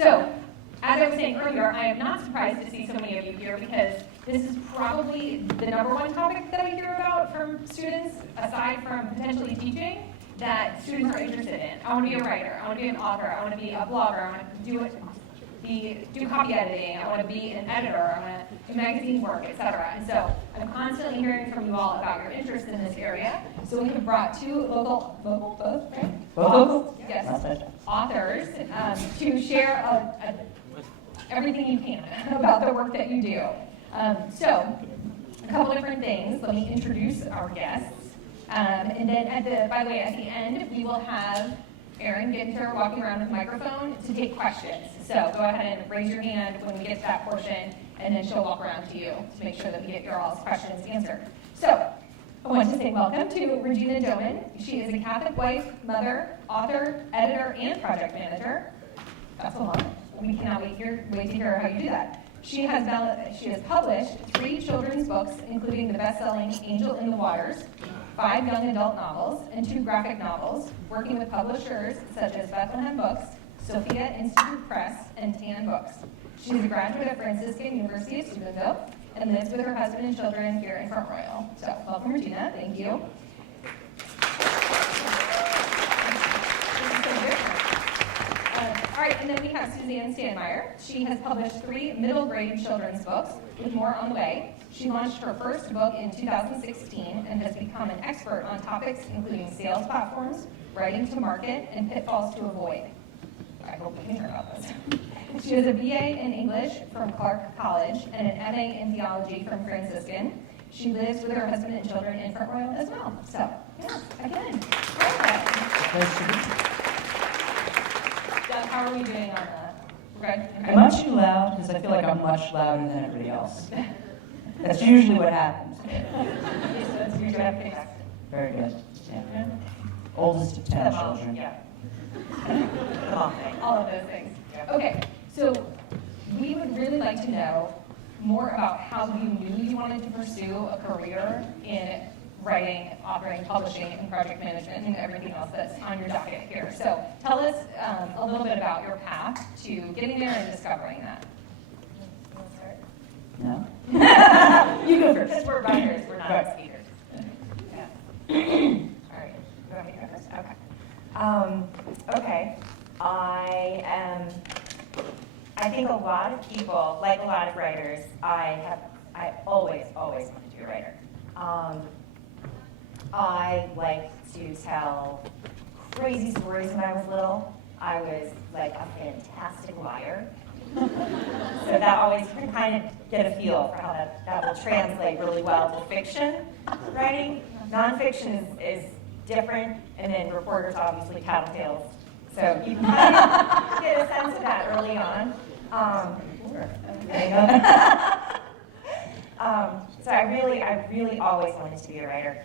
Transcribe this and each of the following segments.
So, as I was saying earlier, I am not surprised to see so many of you here because this is probably the number one topic that I hear about from students, aside from potentially teaching, that students are interested in. I want to be a writer, I want to be an author, I want to be a blogger, I want to do copy editing, I want to be an editor, I want to do magazine work, etc. And so I'm constantly hearing from you all about your interest in this area. So we have brought two local, yes, authors to share everything you can about the work that you do. So a couple different things. Let me introduce our guests. And then by the way, at the end, we will have Erin Ginter walking around with a microphone to take questions. So go ahead and raise your hand when we get to that portion, and then she'll walk around to you to make sure that we get your all's questions answered. So I want to say welcome to Regina Doman. She is a Catholic wife, mother, author, editor, and project manager. That's a lot. We cannot wait to hear how you do that. She has published 3 children's books, including the best-selling Angel in the Waters, 5 young adult novels, and 2 graphic novels, working with publishers such as Bethlehem Books, Sophia Institute Press, and Tan Books. She is a graduate of Franciscan University of Steubenville and lives with her husband and children here in Front Royal. So, welcome, Regina. Thank you. All right, and then we have Suzanne Stanmeyer. She has published 3 middle grade children's books, with more on the way. She launched her first book in 2016 and has become an expert on topics including sales platforms, writing to market, and pitfalls to avoid. I hope we can hear about this. She has a BA in English from Clark College and an MA in theology from Franciscan. She lives with her husband and children in Front Royal as well. So, yes, again, welcome. How are we doing on that? Good? Okay. Am I too loud? Because I feel like I'm much louder than everybody else. That's usually what happens. Very good. Yeah. Oldest of 10 children. Yeah. All of those things. Okay, so we would really like to know more about how you knew you wanted to pursue a career in writing, authoring, publishing, and project management, and everything else that's on your docket here. So tell us a little bit about your path to getting there and discovering that. No? You go first. Because we're writers, we're not speakers. Yeah. All right. You want me to go first? Okay. Okay. I think a lot of people, like a lot of writers, I always wanted to be a writer. I like to tell crazy stories when I was little. I was like a fantastic liar. So that always kind of get a feel for how that will translate really well to fiction writing. Nonfiction is different, and then reporters obviously tattletales. So you can kind of get a sense of that early on. So I really always wanted to be a writer.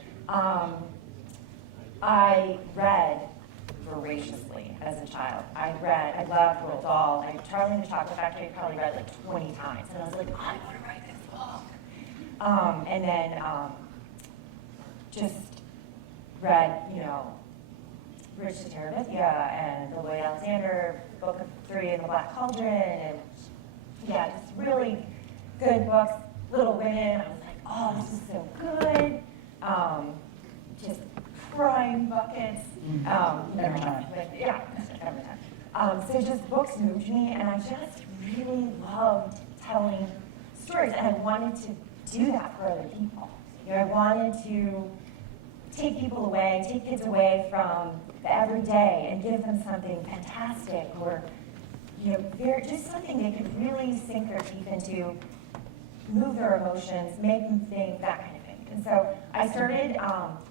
I read voraciously as a child. I loved Roald Dahl. Charlie and the Chocolate Factory I probably read like 20 times. And I was like, I want to write this book. And then just read, Bridge to Terabithia and The Lloyd Alexander, Book of 3 and The Black Cauldron, and just really good books. Little Women, I was like, oh, this is so good. Just crying buckets. Every time. Every time. So just books moved me, and I just really loved telling stories, and I wanted to do that for other people. I wanted to take kids away from the everyday and give them something fantastic or, just something they could really sink their teeth into, move their emotions, make them think, that kind of thing. And so I started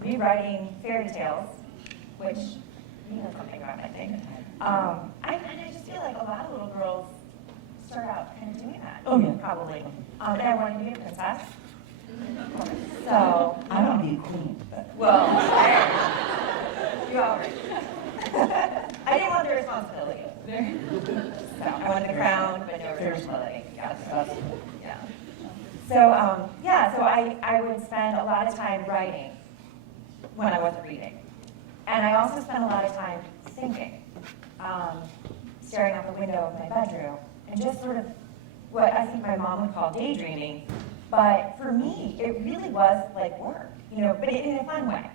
rewriting fairy tales, which, something about that thing. I just feel like a lot of little girls start out kind of doing that. Oh, yeah. Probably. And I wanted to be a princess. So I want to be a queen. But. well, you already. I didn't want the responsibility. So I wanted the crown, but no responsibility. Yeah. So so I would spend a lot of time writing when I wasn't reading, and I also spent a lot of time thinking. staring out the window of my bedroom and just sort of what I think my mom would call daydreaming. But for me, it really was like work, but in a fun way.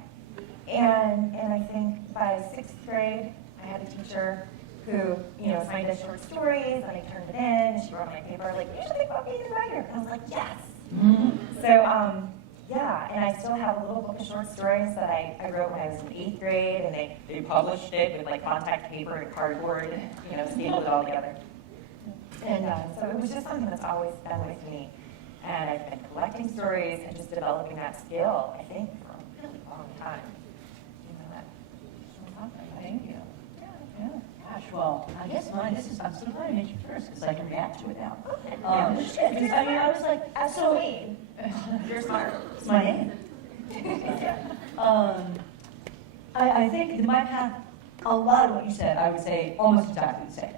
And I think by 6th grade, I had a teacher who, assigned us short stories, and I turned it in, and she wrote on my paper, like, you should think about being a writer. And I was like, yes. Mm-hmm. So, yeah, and I still have a little book of short stories that I wrote when I was in 8th grade, and they published it with like contact paper and cardboard, stapled it all together. And so it was just something that's always been with me. And I've been collecting stories and just developing that skill, I think, for a really long time. Thank you. Yeah. Gosh, well, I guess mine, I'm so glad I made you first, because I can react to it now. Because I was like, so mean. You're smart. It's my name. I think in my path, a lot of what you said, I would say almost exactly the same.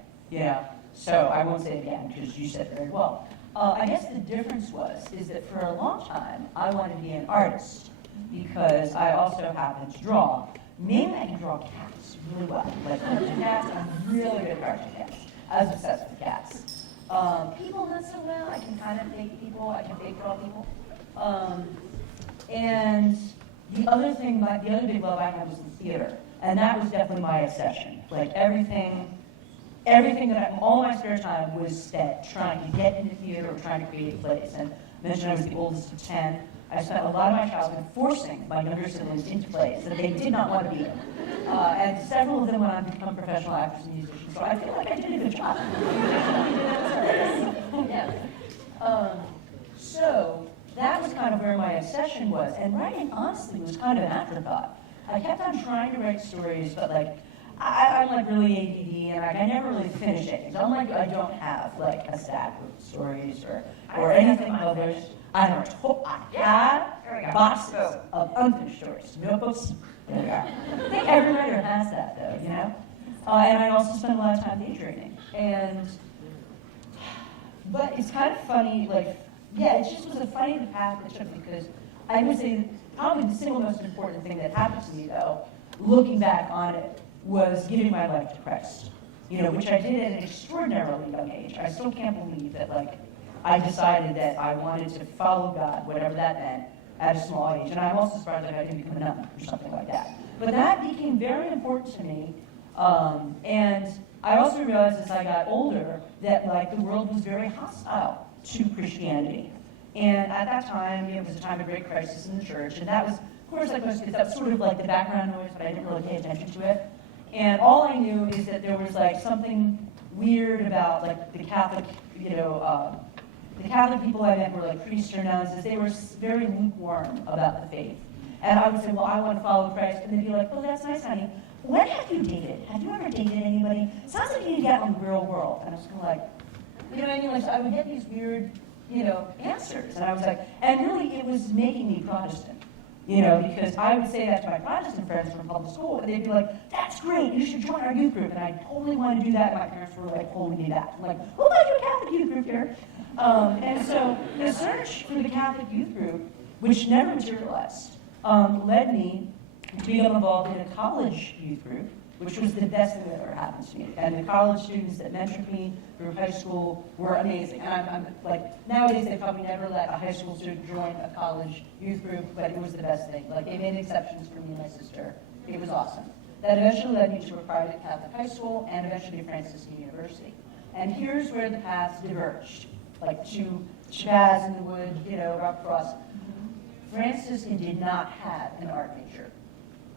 So I won't say it again, because you said it very well. I guess the difference is that for a long time, I wanted to be an artist, because I also happen to draw. Mainly I can draw cats really well. Like cats, I'm really good at drawing cats. I was obsessed with cats. People not so well. I can kind of fake people. I can fake draw people. And the other big love I had was in theater, and that was definitely my obsession. Like everything all my spare time was spent trying to get into theater or trying to create plays. And I mentioned I was the oldest of 10. I spent a lot of my childhood forcing my younger siblings into plays that they did not want to be in. And several of them went on to become professional actors and musicians, so I feel like I did a good job. So that was kind of where my obsession was. And writing, honestly, was kind of an afterthought. I kept on trying to write stories, but I'm really ADD, and I never really finish it. So I don't have a stack of stories or anything others. I had boxes of unfinished stories, notebooks. There we are. I think every writer has that, though, And I also spend a lot of time daydreaming. But it's kind of funny, it just was a funny path it took, because I would say probably the single most important thing that happened to me, though, looking back on it, was giving my life to Christ, which I did at an extraordinarily young age. I still can't believe that, I decided that I wanted to follow God, whatever that meant, at a small age. And I'm also surprised that I didn't become a nun or something like that. But that became very important to me. And I also realized as I got older that, the world was very hostile to Christianity. And at that time, it was a time of great crisis in the church. And that was, of course, like most kids, that was sort of the background noise, but I didn't really pay attention to it. And all I knew is that there was, something weird about, the Catholic, the Catholic people I met were priests or nuns, as they were very lukewarm about the faith. And I would say, well, I want to follow Christ. And they'd be like, well, that's nice, honey. When have you dated? Have you ever dated anybody? Sounds like you need to get on the real world. And I was kind of you know what I mean? So I would get these weird, answers. And I was and really it was making me Protestant. Because I would say that to my Protestant friends from public school, and they'd be like, that's great, you should join our youth group. And I totally want to do that. My parents were holding me that. I'm we'll go to a Catholic youth group here. And so the search for the Catholic youth group, which never materialized, led me to become involved in a college youth group, which was the best thing that ever happened to me. And the college students that mentored me through high school were amazing. And I'm nowadays they probably never let a high school student join a college youth group, but it was the best thing. They made exceptions for me and my sister. It was awesome. That eventually led me to a private Catholic high school and eventually to Franciscan University. And here's where the paths diverged, to Chaz in the Wood, Rock Cross. Franciscan did not have an art major,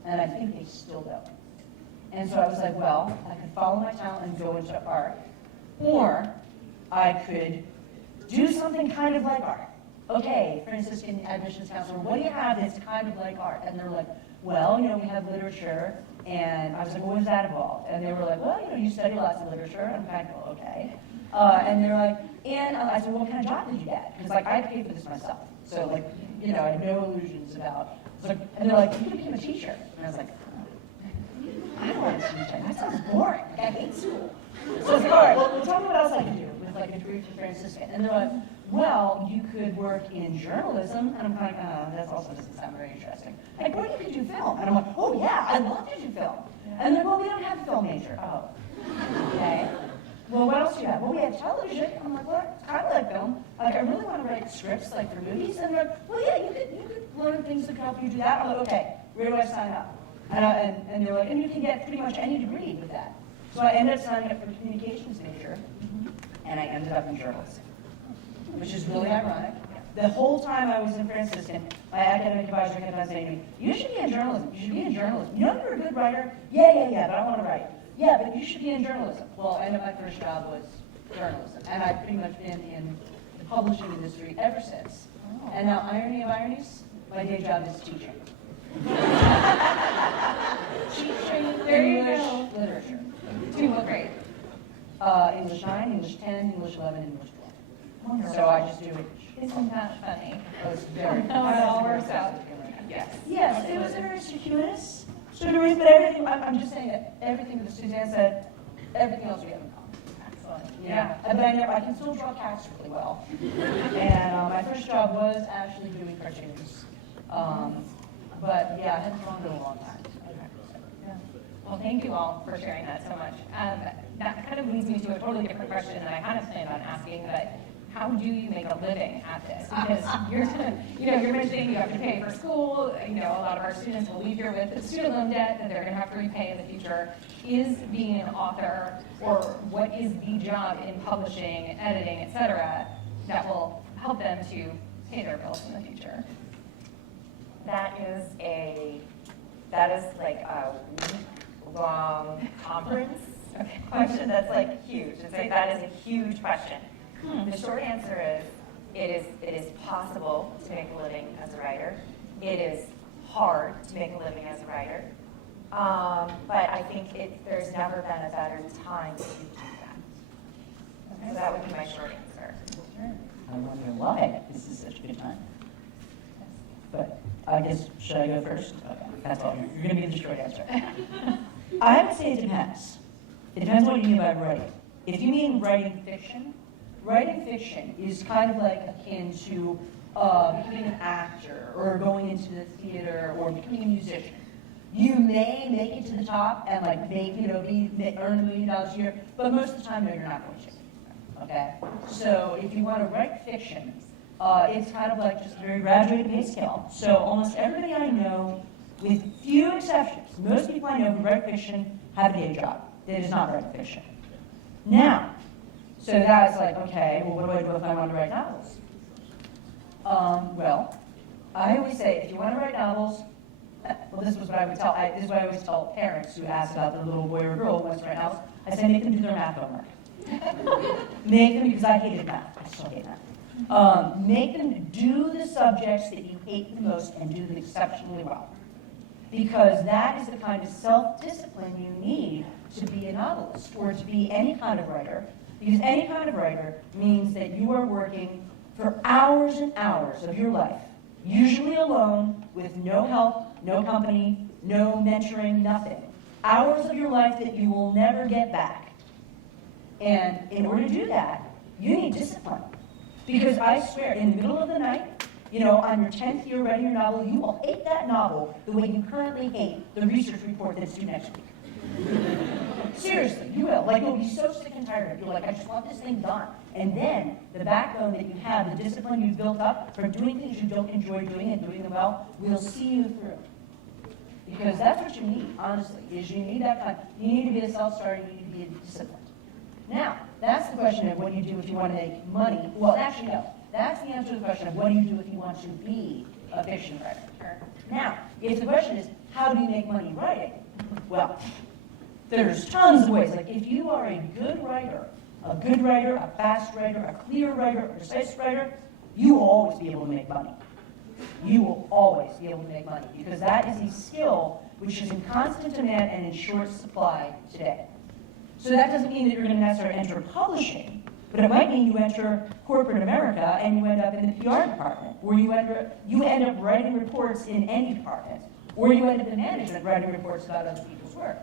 and I think they still don't. And so I was well, I could follow my talent and go into art, or I could do something kind of like art. Okay, Franciscan Admissions Counselor, what do you have that's kind of like art? And they're well, we have literature. And I was what does that involve? And they were well, you study lots of literature. And I'm kind of, okay. And they're and I said, what kind of job did you get? Because I paid for this myself. So I had no illusions about, and they're you could become a teacher. And I was I don't want to teach. That sounds boring. I hate school. So it's all right, well, tell me what else I can do with a degree for Franciscan. And they're well, you could work in journalism. And I'm kind of that also doesn't sound very interesting. Or you could do film. And I'm oh yeah, I'd love to do film. And they're well, we don't have a film major. Oh, okay. else do you have? Well, we have television. I'm like, what? It's kind of like film. Like, I really want to write scripts, like, for movies. And they're like, well, yeah, you could learn things that can help you do that. I'm like, okay, where do I sign up? And they're like, and you can get pretty much any degree with that. So I ended up signing up for a communications major, and I ended up in journalism, which is really ironic. The whole time I was in Franciscan, my academic advisor kept on saying to me, you should be in journalism, you should be in journalism. You know you're a good writer? Yeah, but I want to write. Yeah, but you should be in journalism. Well, I ended up, my first job was journalism, and I've pretty much been in the publishing industry ever since. Oh. And now, irony of ironies, my day job is teaching. Teaching There you English go. literature. To what grade? English 9, English 10, English 11, English 12. Wonderful. So I just do English. Isn't that funny? It was very How it all works out. Yes. Yes, it was a very circuitous sort of reason, but everything, I'm just saying that everything that Suzanne said, everything else we have in common. Excellent. Yeah. But I can still draw cats really well. And my first job was actually doing cartoons. But yeah, I hadn't drawn in a long time. Yeah. Well, thank you all for sharing that so much. That kind of leads me to a totally different question that I kind of planned on asking, but how do you make a living at this? Because you're mentioning you have to pay for school. A lot of our students will leave here with student loan debt that they're going to have to repay in the future. Is being an author, or what is the job in publishing, editing, etc., that will help them to pay their bills in the future? That is like a week-long conference question that's like huge. It's like, that is a huge question. The short answer is, it is possible to make a living as a writer. It is hard to make a living as a writer. But I think there's never been a better time to do that. Okay. So that would be my short answer. I wonder why this is such a good time. But I guess, should I go first? Okay, that's all. You're going to be the short answer. I would say it depends. It depends what you mean by writing. If you mean writing fiction is kind of like akin to becoming an actor or going into the theater or becoming a musician. You may make it to the top and like earn $1 million a year, but most of the time, no, you're not going to. Okay? So if you want to write fiction, it's kind of like just a very graduated pay scale. So almost everybody I know, with few exceptions, most people I know who write fiction have a day job. That is not writing fiction. Now, so that's like, okay, well, what do I do if I want to write novels? Well, I always say, if you want to write novels, well, this is what I always tell parents who ask about their little boy or girl who wants to write novels. I say, make them do their math homework. Make them, because I hated math. I still hate math. Make them do the subjects that you hate the most and do them exceptionally well. Because that is the kind of self-discipline you need to be a novelist or to be any kind of writer. Because any kind of writer means that you are working for hours and hours of your life, usually alone, with no help, no company, no mentoring, nothing. Hours of your life that you will never get back. And in order to do that, you need discipline. Because I swear, in the middle of the night, on your 10th year writing your novel, you will hate that novel the way you currently hate the research report that's due next week. Seriously, you will. Like, you'll be so sick and tired of it. You're like, I just want this thing done. And then the backbone that you have, the discipline you've built up from doing things you don't enjoy doing and doing them well, will see you through. Because that's what you need, honestly, is you need that kind. You need to be a self-starter, you need to be disciplined. Now, that's the question of what you do if you want to make money. Well, actually, no. That's the answer to the question of what do you do if you want to be a fiction writer. Now, if the question is, how do you make money writing? Well, there's tons of ways. Like, if you are a good writer, a fast writer, a clear writer, a precise writer, you will always be able to make money. You will always be able to make money because that is a skill which is in constant demand and in short supply today. So that doesn't mean that you're going to necessarily enter publishing, but it might mean you enter corporate America and you end up in the PR department, or you end up writing reports in any department, or you end up in management writing reports about other people's work.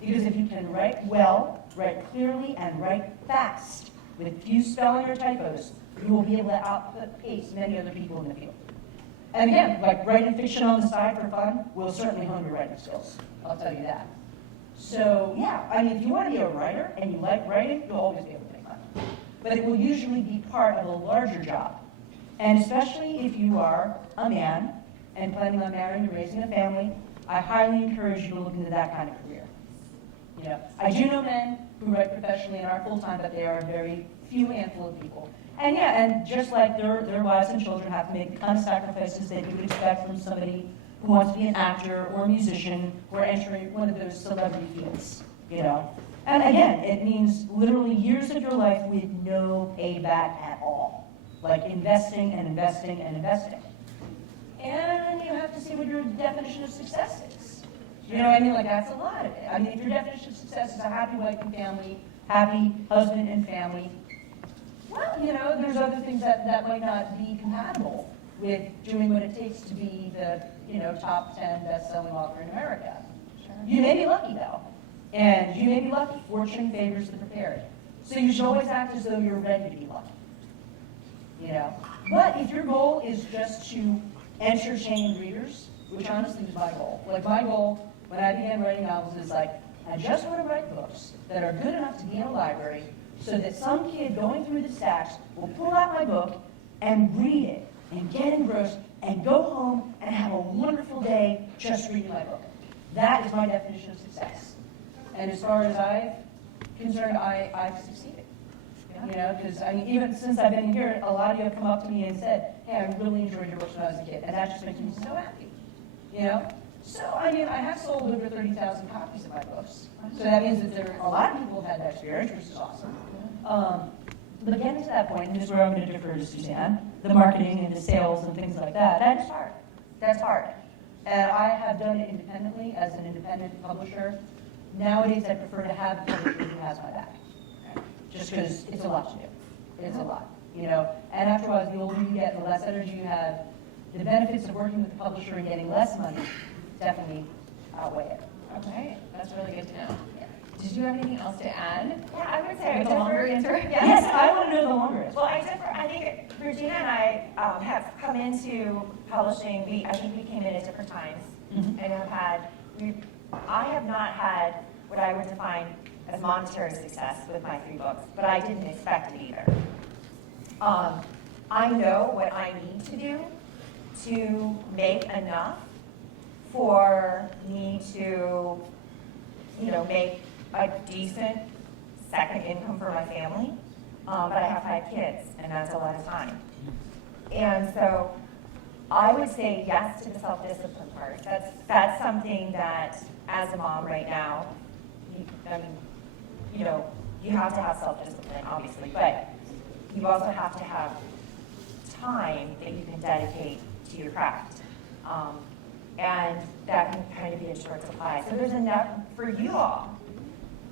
Because if you can write well, write clearly, and write fast with few spelling or typos, you will be able to outpace many other people in the field. And again, like writing fiction on the side for fun will certainly hone your writing skills. I'll tell you that. So yeah, I mean, if you want to be a writer and you like writing, you'll always be able to make money. but it will usually be part of a larger job. And especially if you are a man and planning on marrying and raising a family, I highly encourage you to look into that kind of career. You know, I do know men who write professionally and are full-time, but they are a very few handful of people. And yeah, and just like their wives and children have to make the kind of sacrifices that you would expect from somebody who wants to be an actor or a musician or entering one of those celebrity fields, you know. And again, it means literally years of your life with no payback at all. Like investing and investing and investing. And you have to see what your definition of success is. You know what I mean? Like, that's a lot of it. I mean, if your definition of success is a happy wife and family, happy husband and family, well, you know, there's other things that might not be compatible with doing what it takes to be the, you know, top 10 best-selling author in America. Sure. You may be lucky, though. And you may be lucky. Fortune favors the prepared. So you should always act as though you're ready to be lucky. You know? But if your goal is just to entertain readers, which honestly was my goal. Like, my goal when I began writing novels is like, I just want to write books that are good enough to be in a library so that some kid going through the stacks will pull out my book and read it and get engrossed and go home and have a wonderful day just reading my book. That is my definition of success. And as far as I'm concerned, I've succeeded. You know, because I mean, even since I've been here, a lot of you have come up to me and said, hey, I really enjoyed your books when I was a kid. And that just makes me so happy. You know? So, I mean, I have sold over 30,000 copies of my books. So that means that there are a lot of people who have had that experience, which is awesome. But getting to that point, and this is where I'm going to defer to Suzanne, the marketing and the sales and things like that, that is hard. That's hard. And I have done it independently as an independent publisher. Nowadays, I prefer to have a publisher who has my back. Just because it's a lot to do. It's a lot, you know. And after a while, the older you get and the less energy you have, the benefits of working with the publisher and getting less money definitely outweigh it. Okay, that's really good to know. Yeah. Did you have anything else to add? Yeah, I would say With a longer answer? Yes, I want to know the longer answer. Well, I think Regina and I have come into publishing. I think we came in at different times, and I have not had what I would define as monetary success with my 3 books, but I didn't expect it either. I know what I need to do to make enough for me to, you know, make a decent second income for my family. But I have 5 kids, and that's a lot of time. And so I would say yes to the self-discipline part. That's something that, as a mom right now, you know, you have to have self-discipline, obviously, but you also have to have time that you can dedicate to your craft. And that can kind of be in short supply. So there's enough for you all.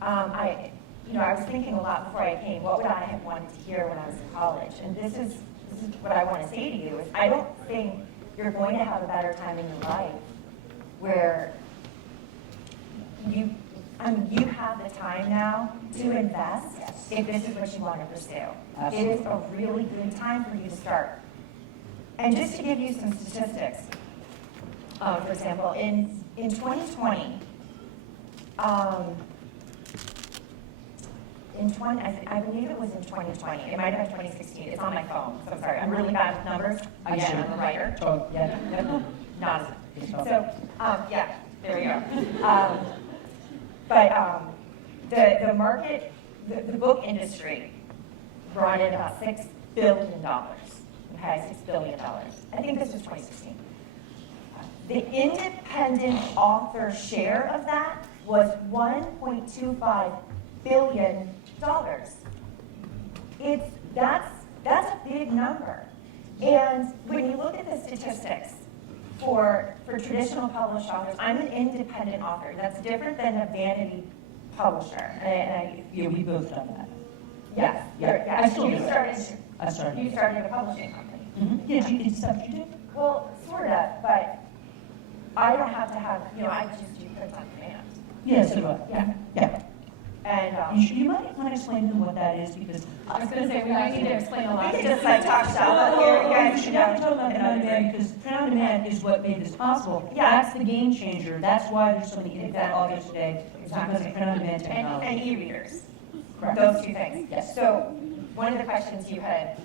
I was thinking a lot before I came, what would I have wanted to hear when I was in college? And this is what I want to say to you, is I don't think you're going to have a better time in your life where you have the time now to invest if this is what you want to pursue. Absolutely. It is a really good time for you to start. And just to give you some statistics, for example, in 2020, I believe it was in 2020. It might have been 2016. It's on my phone, so I'm sorry. I'm really bad with numbers. Again, I'm a writer. Oh, yeah. Not so, yeah, there we go. But the market, the book industry brought in about $6 billion. Okay, $6 billion. I think this was 2016. The independent author share of that was $1.25 billion. That's a big number. And when you look at the statistics for traditional published authors, I'm an independent author. That's different than a vanity publisher. Yeah, we both done that. Yes. Yeah. I still do it. I started. You started a publishing company. Mm-hmm. Yeah, is that what you did? Well, sort of, but I don't have to have, I just do print on demand. Yes, so do I. Yeah. Yeah. And you might want to explain to them what that is, because I was going to say, we might need to explain a lot. We can just talk shop here. You guys should have to talk about print on demand, because print on demand is what made this possible. Yeah. That's the game changer. That's why there's so many independent authors today. It's because of print on demand technology. And e-readers. Correct. Those 2 things. Yes. So one of the questions you had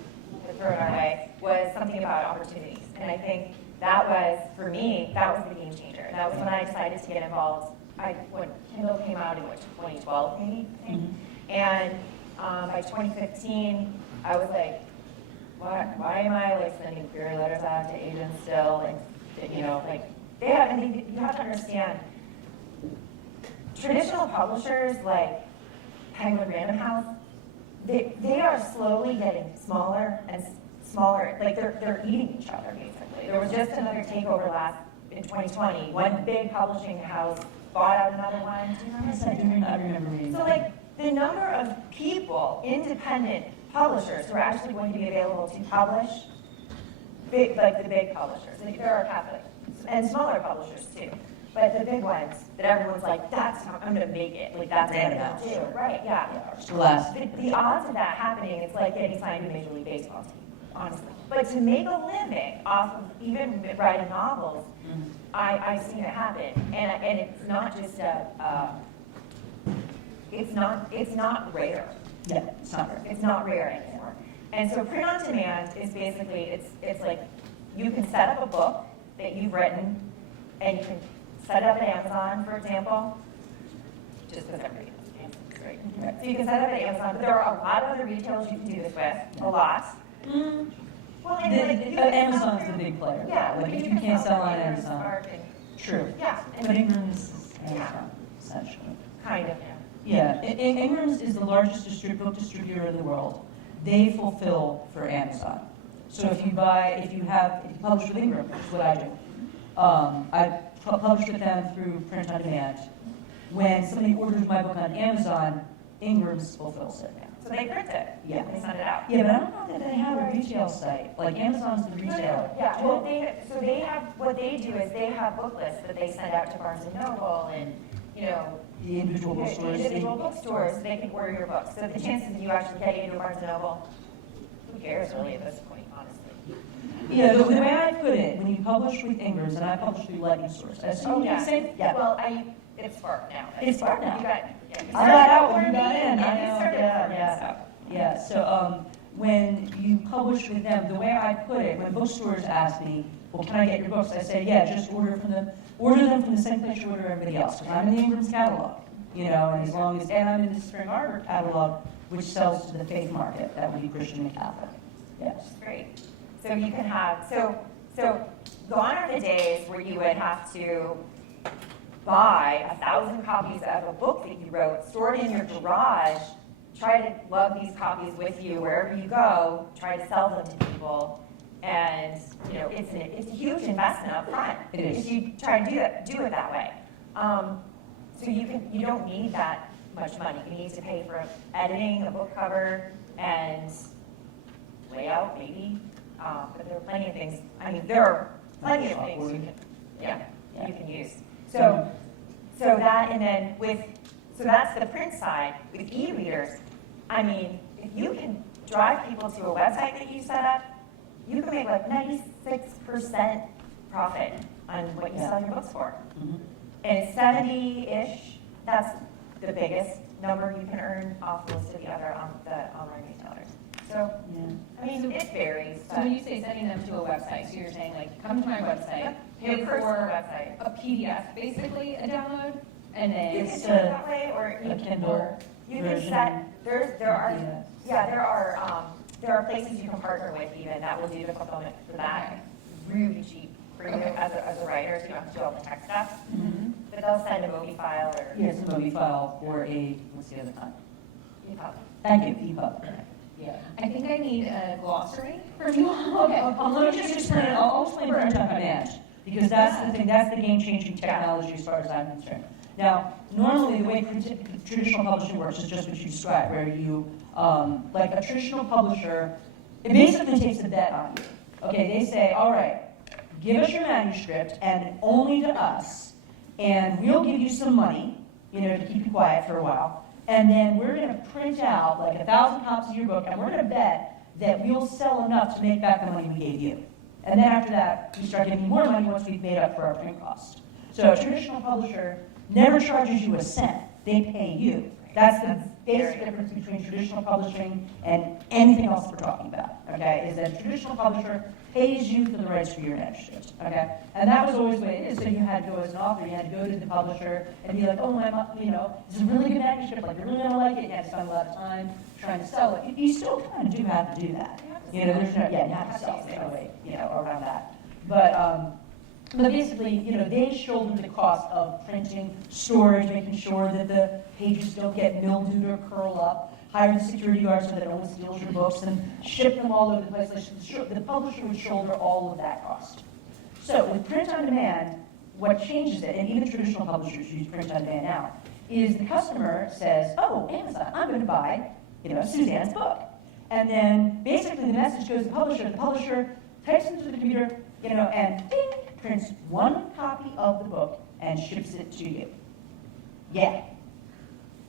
thrown our way was something about opportunities. And I think that was, for me, that was the game changer. That was when I decided to get involved. When Kindle came out in 2012 maybe, I think. And by 2015, I was like, why am I like sending query letters out to agents still? Like, you know, like they have, and you have to understand, traditional publishers like Penguin Random House, they are slowly getting smaller and smaller. Like they're eating each other basically. There was just another takeover in 2020. One big publishing house bought out another one. Do you remember? Yes, I do remember reading. So like the number of people, independent publishers who are actually going to be available to publish, like the big publishers. And there are Catholic and smaller publishers too. But the big ones that everyone's like, that's how I'm going to make it. Like that's what I'm going to do. Right, yeah. The odds of that happening, it's like getting signed to a Major League Baseball team, honestly. But to make a living off of even writing novels, I've seen it happen. And it's not just it's not rare. Yeah, it's not rare. It's not rare anymore. And so print on demand is basically, it's like you can set up a book that you've written and you can set it up at Amazon, for example, just because I'm reading this, right? So you can set it up at Amazon, but there are a lot of other retailers you can do this with, a lot. Well, Amazon's the big player. Yeah. Like if you can't sell on Amazon. True. Yeah. But Ingram's is Amazon, essentially. Kind of, yeah. Ingram's is the largest book distributor in the world. They fulfill for Amazon. So if you publish with Ingram, which is what I do, I publish with them through print on demand. When somebody orders my book on Amazon, Ingram's fulfills it. So they print it. Yeah. They send it out. Yeah, but I don't know that they have a retail site. Like Amazon's the retailer. Yeah. Well, they have what they do is they have book lists that they send out to Barnes and Noble and The individual bookstores. Individual bookstores, they can order your books. So the chances of you actually getting into Barnes and Noble, who cares really at this point, honestly. Yeah, the way I put it, when you publish with Ingram's, and I publish through Lightning Source, I assume you say, yeah. Well, it's Spark now. It's Spark now. You got, I got out when you got in. Yeah. So when you publish with them, the way I put it, when bookstores ask me, well, can I get your books? I say, yeah, just order them from the same place you order everybody else. Because I'm in the Ingram's catalog, and I'm in the Spring Arbor catalog, which sells to the faith market. That would be Christian and Catholic. Yes. Great. So you can have, so gone are the days where you would have to buy 1,000 copies of a book that you wrote, store it in your garage, try to lug these copies with you wherever you go, try to sell them to people, and it's a huge investment up front. It is. If you try to do it that way. So you don't need that much money. You need to pay for editing, the book cover, and layout maybe. But there are plenty of things. I mean, there are plenty of things you can use. So that, and then so that's the print side. With e-readers, I mean, if you can drive people to a website that you set up, you can make like 96% profit on what you sell your books for. Mm-hmm. And 70-ish, that's the biggest number you can earn off most of the other the online retailers. So, I mean, it varies. So when you say sending them to a website, so you're saying like, come to my website, pay Your for personal website. a PDF, basically a download, and then You can do it that way, or a Kindle you can version. set. There are places you can partner with even that will do the fulfillment for that really cheap for you as a writer, so you don't have to do all the tech stuff. Mm-hmm. But they'll send a Mobi file or Yes, a Mobi file or what's the other kind? EPUB. Thank you, EPUB. Yeah. I think I need a glossary from you all. Okay, let me just explain it. I'll explain print on demand, because that's the thing, that's the game-changing technology as far as I'm concerned. Now, normally the way traditional publishing works is just what you described, where you, like a traditional publisher, it basically takes a bet on you. Okay, they say, all right, give us your manuscript and only to us, and we'll give you some money, to keep you quiet for a while. And then we're going to print out like 1,000 copies of your book, and we're going to bet that we'll sell enough to make back the money we gave you. And then after that, we start giving you more money once we've made up for our print cost. So a traditional publisher never charges you a cent. They pay you. That's the basic difference between traditional publishing and anything else we're talking about, okay? Is that a traditional publisher pays you for the rights for your manuscript, okay? And that was always the way it is. So you had to go as an author, you had to go to the publisher and be like, oh, this is a really good manuscript, like, you're really gonna like it. You had to spend a lot of time trying to sell it. You still kind of do have to do that. You know, there's no, yeah, you have to sell it anyway, around that. But basically, they shoulder the cost of printing, storage, making sure that the pages don't get mildewed or curl up, hire the security guards so that no one steals your books, and ship them all over the place. The publisher would shoulder all of that cost. So with print on demand, what changes it, and even traditional publishers use print on demand now, is the customer says, oh, Amazon, I'm going to buy, Suzanne's book. And then basically the message goes to the publisher types into the computer, and ding, prints one copy of the book and ships it to you. Yeah.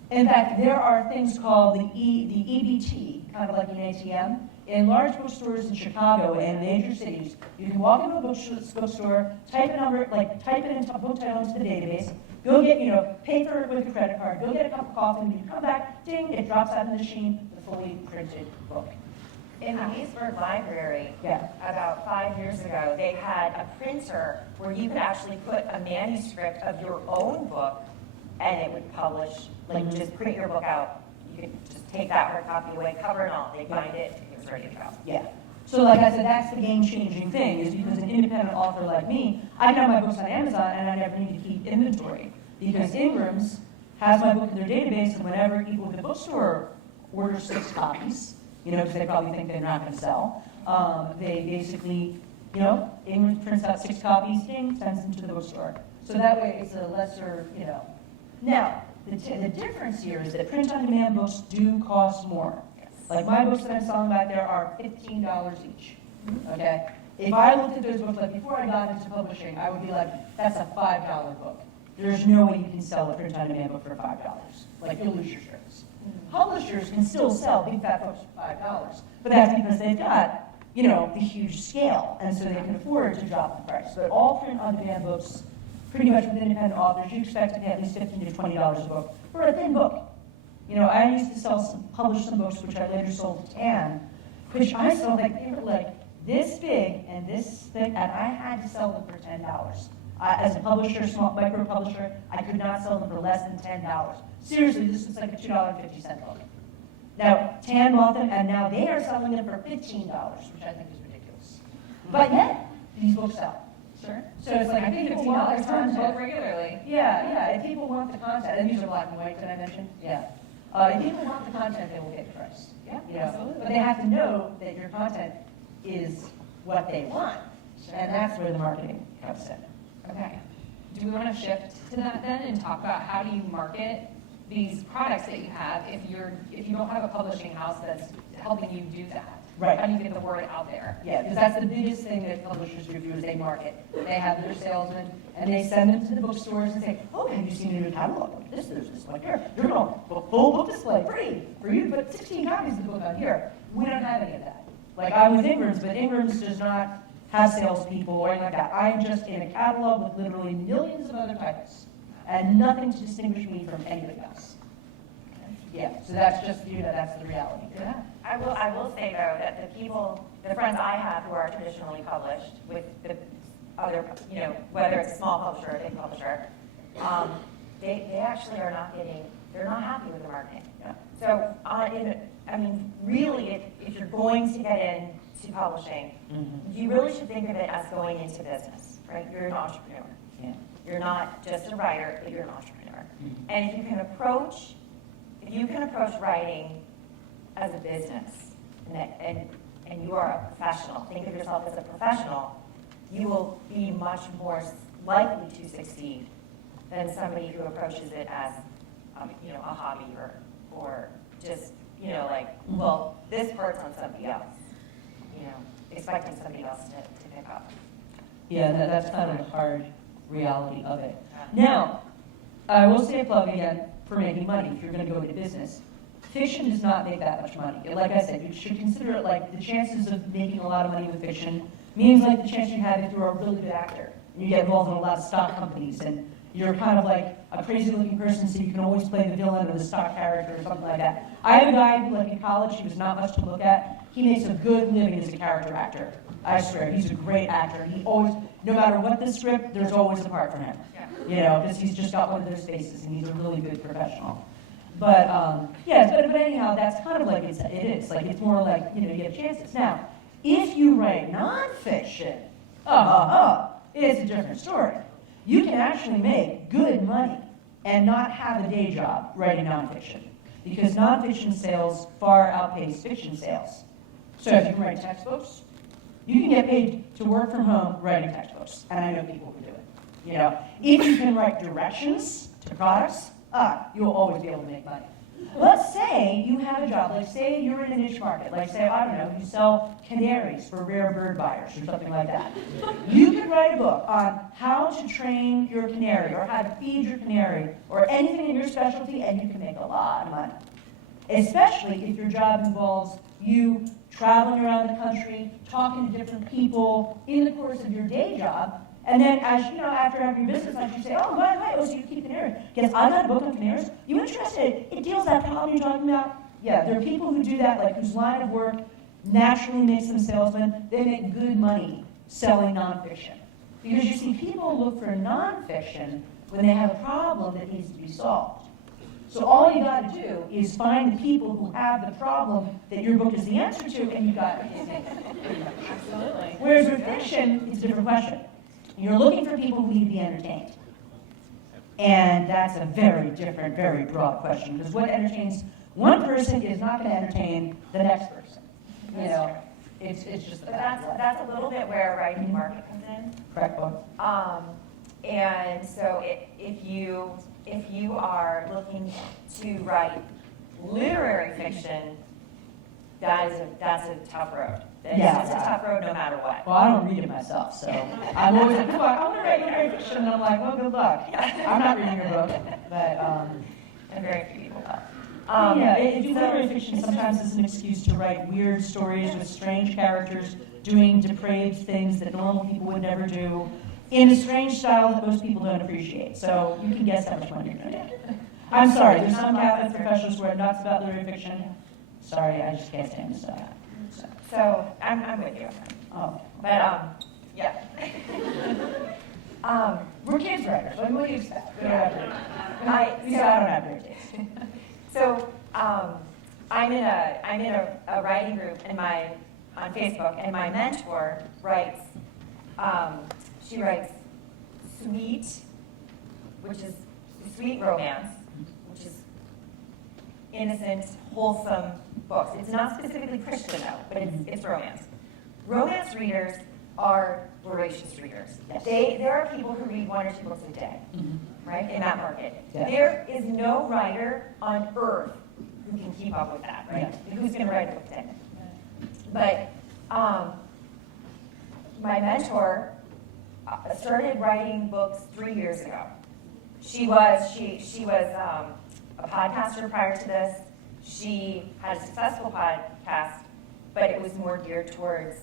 In fact, there are things called the EBT, kind of like an ATM. In large bookstores in Chicago and major cities, you can walk into a bookstore, type it into a book title into the database, go get, pay for it with a credit card, go get a cup of coffee, and you come back, ding, it drops out of the machine, the fully printed book. In the Eastburg Library, Yeah. about 5 years ago, they had a printer where you could actually put a manuscript of your own book and it would publish, like just print your book out. You could just take that hard copy away, cover and all, they bind it, it was ready to go. Yeah. So like I said, that's the game-changing thing, is because an independent author like me, I can have my books on Amazon and I never need to keep inventory. Because Ingram's has my book in their database, and whenever people at the bookstore order 6 copies, because they probably think they're not going to sell, they basically, Ingram's prints out 6 copies, ding, sends them to the bookstore. So that way it's a lesser, Now, the difference here is that print-on-demand books do cost more. Like my books that I'm selling back there are $15 each, okay? If I looked at those books, like before I got into publishing, I would be like, that's a $5 book. There's no way you can sell a print-on-demand book for $5. Like, you'll lose your shirts. Publishers can still sell big fat books for $5, but that's because they've got, the huge scale, and so they can afford to drop the price. But all print-on-demand books, pretty much with independent authors, you expect to pay at least $15 to $20 a book for a thin book. I used to publish some books which I later sold to Tan, which I sold they were like this big and this thick, and I had to sell them for $10. As a publisher, small micro publisher, I could not sell them for less than $10. Seriously, this was like a $2.50 book. Now, Tan bought them, and now they are selling them for $15, which I think is ridiculous. But yet, these books sell. Sure. So it's like, I think people want $15 the times book content. regularly. Yeah, if people want the content, and these are black and white that I mentioned, yeah. If people want the content, they will get the price. Yeah, absolutely. But they have to know that your content is what they want. Sure. And that's where the marketing comes in. Okay. Do we want to shift to that then and talk about how do you market these products that you have if you don't have a publishing house that's helping you do that? Right. How do you get the word out there? Yeah, because that's the biggest thing that publishers do is they market. They have their salesmen, and they send them to the bookstores and say, oh, have you seen a new catalog? Like this, there's this one here. You're going to full book display, free, for you to put 16 copies of the book on here. We don't have any of that. Like I'm with Ingram's, but Ingram's does not have salespeople or anything like that. I'm just in a catalog with literally millions of other titles, and nothing to distinguish me from anybody else. Yeah, so that's just, that's the reality. Yeah. I will say though that the friends I have who are traditionally published with the other, whether it's a small publisher or a big publisher, they actually are they're not happy with the marketing. Yeah. So, really, if you're going to get into publishing, you really should think of it as going into business, right? You're an entrepreneur. Yeah. You're not just a writer, but you're an entrepreneur. And if you can approach writing as a business, and you are a professional, think of yourself as a professional, you will be much more likely to succeed than somebody who approaches it as, a hobby or just, well, this part's on somebody else, expecting somebody else to pick up. Yeah, that's kind of the hard reality of it. Now, I will say a plug again for making money if you're going to go into business. Fiction does not make that much money. Like I said, you should consider it like the chances of making a lot of money with fiction means like the chance you have if you're a really good actor and you get involved in a lot of stock companies and you're kind of like a crazy looking person, so you can always play the villain or the stock character or something like that. I have a guy who, like in college, he was not much to look at. He makes a good living as a character actor. I swear, he's a great actor. He always, no matter what the script, there's always a part for him. You know, because he's just got one of those faces, and he's a really good professional. But but anyhow, that's kind of like it is. Like it's more like, you know, you have chances. Now, if you write nonfiction, it's a different story. You can actually make good money and not have a day job writing nonfiction, because nonfiction sales far outpace fiction sales. So if you can write textbooks, you can get paid to work from home writing textbooks, and I know people who do it. You know, if you can write directions to products, you'll always be able to make money. Let's say you have a job, like say you're in a niche market, like say, I don't know, you sell canaries for rare bird buyers or something like that. You could write a book on how to train your canary or how to feed your canary or anything in your specialty, and you can make a lot of money. Especially if your job involves you traveling around the country, talking to different people in the course of your day job. And then, as you know, after having your business lunch, you say, oh, by the way, so you keep canaries. Guess I got a book on canaries. You interested? It deals that problem you're talking about. Yeah, there are people who do that, like whose line of work naturally makes them salesmen. They make good money selling nonfiction. Because you see, people look for nonfiction when they have a problem that needs to be solved. So all you got to do is find the people who have the problem that your book is the answer to, and you got it. Absolutely. Whereas with fiction, it's a different question. You're looking for people who need to be entertained. And that's a very different, very broad question, because what entertains one person is not going to entertain the next person. You know, it's just But that's a little bit where writing market comes in. correct book. And so if you are looking to write literary fiction, that's a tough road. It's Yeah. a tough road no matter what. Well, I don't read it myself, so I'm always like, I want to write literary fiction, and I'm like, well, good luck. I'm not reading your book, but And very few people will. if you literary fiction sometimes is an excuse to write weird stories with strange characters doing depraved things that normal people would never do in a strange style that most people don't appreciate. So you can guess how much money you're going to get. I'm sorry, there's some Catholic professors who are nuts about literary fiction. Sorry, I just can't stand this stuff. So I'm with you. Oh, But yeah. we're kids writers. What do you expect? I I don't have your taste. So I'm in a writing group on Facebook, and my mentor writes. She writes sweet, which is sweet romance, which is innocent, wholesome books. It's not specifically Christian though, but it's romance. Romance readers are voracious readers. Yes. There are people who read 1 or 2 books a day, right, in that market. Yeah. There is no writer on earth who can keep up with that, right? Who's going to write a book today? But my mentor started writing books 3 years ago. She was a podcaster prior to this. She had a successful podcast, but it was more geared towards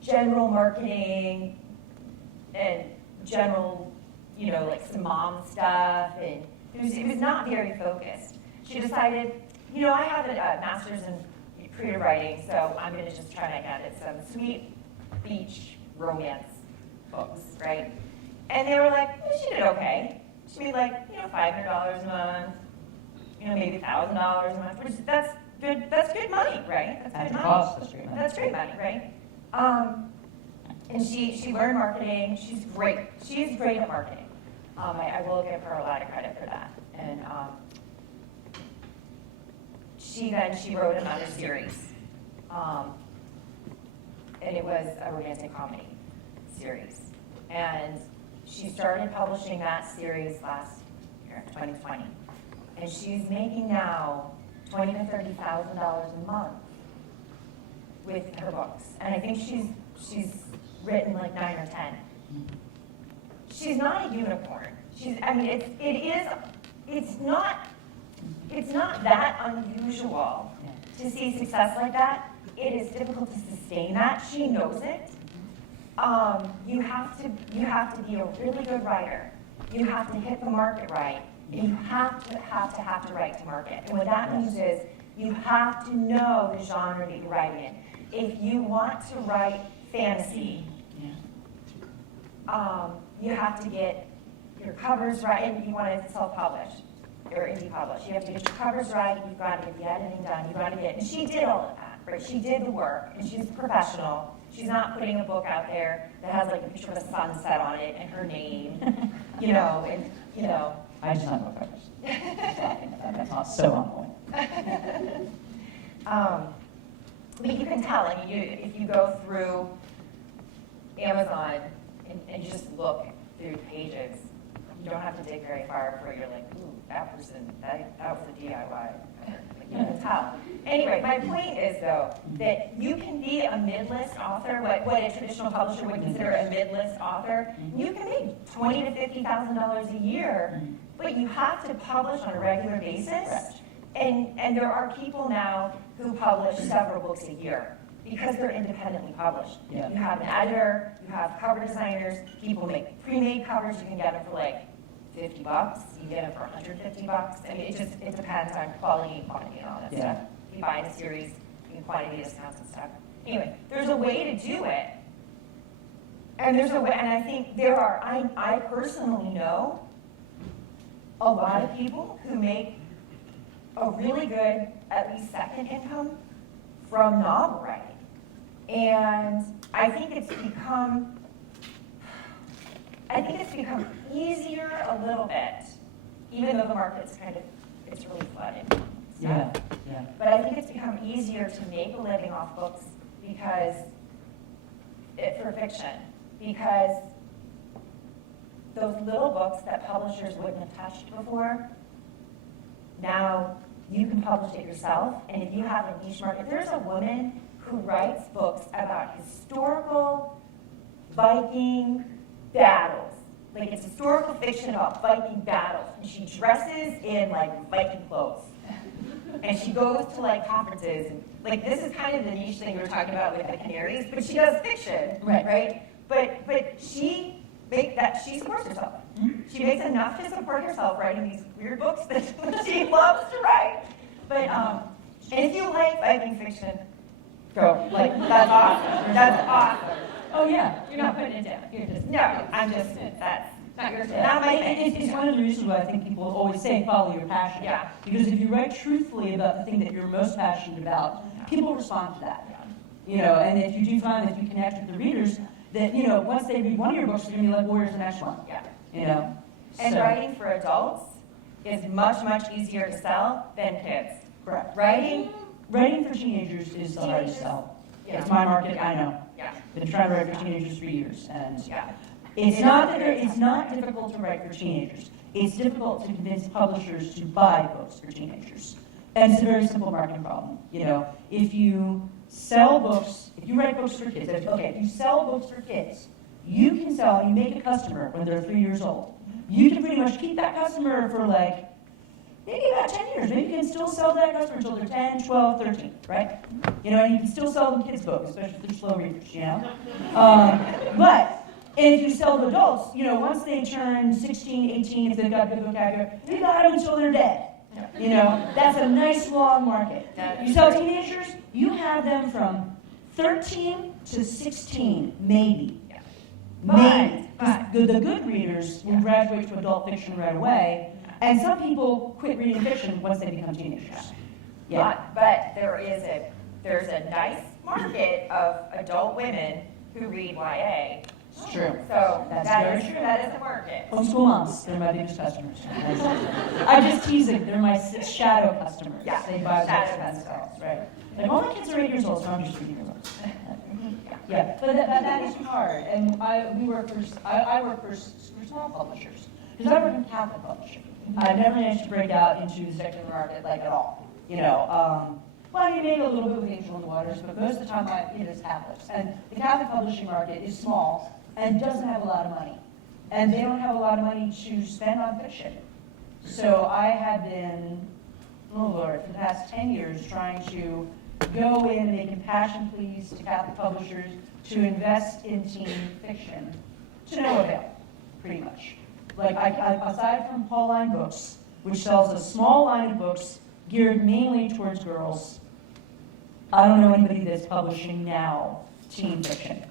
general marketing and general, like some mom stuff, and it was not very focused. She decided, I have a master's in creative writing, so I'm going to just try to get some sweet beach romance books, right? And they were like, she did okay. She made like, $500 a month, maybe $1,000 a month, which that's good money, right? That's good money. That's great money, right? And she learned marketing. She's great. She's great at marketing. I will give her a lot of credit for that. And she wrote another series, and it was a romantic comedy series. And she started publishing that series last year, 2020. And she's making now $20,000 to $30,000 a month with her books. And I think she's written like 9 or 10. She's not a unicorn. It's not that unusual to see success like that. It is difficult to sustain that. She knows it. You have to be a really good writer you have to hit the market right, and you have to write to market. And what that means is you have to know the genre that you're writing in. If you want to write fantasy, you have to get your covers right, and you want to self-publish or indie publish. You have to get your covers right, you've got to get the editing done, you've got to get, and she did all of that, right? She did the work, and she's professional. She's not putting a book out there that has like a picture of a sunset on it and her name, you know, and, you know. I just not book covers. That's not so on point. But you can tell, I mean, if you go through Amazon and you just look through pages, you don't have to dig very far before you're like, ooh, that person, that was a DIY. Like, you can tell. Anyway, my point is, though, that you can be a mid-list author, what a traditional publisher would consider a mid-list author. You can make $20,000 to $50,000 a year, but you have to publish on a regular basis. And there are people now who publish several books a year because they're independently published. Yeah. You have an editor, you have cover designers, people make pre-made covers, you can get them for like $50, you can get them for $150. I mean, it depends on quality and quantity and all that stuff. You buy in a series, you can quantity discounts and stuff. Anyway, there's a way to do it. And there's a way, and I think I personally know a lot of people who make a really good, at least second income from novel writing. And I think it's become easier a little bit, even though the market's it's really flooded. Yeah. But I think it's become easier to make a living off books for fiction, because those little books that publishers wouldn't have touched before, now you can publish it yourself. And if you have a niche market, there's a woman who writes books about historical Viking battles. Like, it's historical fiction about Viking battles. And she dresses in like Viking clothes. And she goes to like conferences, and like, this is kind of the niche thing we were talking about with the Canaries, but she does fiction, right? But she supports herself. She makes enough to support herself writing these weird books that she loves to write. But and if you like Viking fiction, go. Like, that's awesome. That's awesome. Oh yeah. You're not putting it down. You're just, That's not your not my thing. It's one of the reasons why I think people always say follow your passion. Yeah. Because if you write truthfully about the thing that you're most passionate about, people respond to that. You know, and if you do find that you connect with the readers, that, you know, once they read one of your books, they're going to be like, where's the next one? Yeah. You know? And So- writing for adults is much, much easier to sell than kids. Correct. Writing, Writing for teenagers is the hardest Teenagers? sell. Yeah. It's my market, I know. yeah, Been trying to write for teenagers for years, and yeah. it's not difficult to write for teenagers. It's difficult to convince publishers to buy books for teenagers. And it's a very simple marketing problem. You know, if you sell books, if you write books for kids, if you sell books for kids, you can sell, you make a customer when they're 3 years old. You can pretty much keep that customer for like, maybe about 10 years. Maybe you can still sell that customer until they're 10, 12, 13, right? You know, and you can still sell them kids' books, especially if they're slow readers, you know? And if you sell to adults, you know, once they turn 16, 18, if they've got good vocabulary, you got them until they're dead. You know, that's a nice long market. You sell teenagers, you have them from 13 to 16, maybe. Maybe. The good readers will graduate to adult fiction right away, and some people quit reading fiction once they become teenagers. Yeah. But there's a nice market of adult women who read YA. It's true. So That's that very is true. that is a market. Homeschool moms, they're my biggest customers. I just tease it, they're my shadow customers. Yeah, They buy shadow books for customers. themselves, right? Like, all my kids are 8 years old, so I'm just reading their books. Yeah, but that is hard, and I work for small publishers, because I work in Catholic publishing. I've never managed to break out into the secular market, like, at all, you know. Well, you maybe a little bit with Angel in the Waters, but most of the time it's Catholics. And the Catholic publishing market is small and doesn't have a lot of money. And they don't have a lot of money to spend on fiction. So I have been, oh Lord, for the past 10 years trying to go in and make impassioned pleas to Catholic publishers to invest in teen fiction to no avail, pretty much. like, aside from Pauline Books, which sells a small line of books geared mainly towards girls, I don't know anybody that's publishing now teen fiction.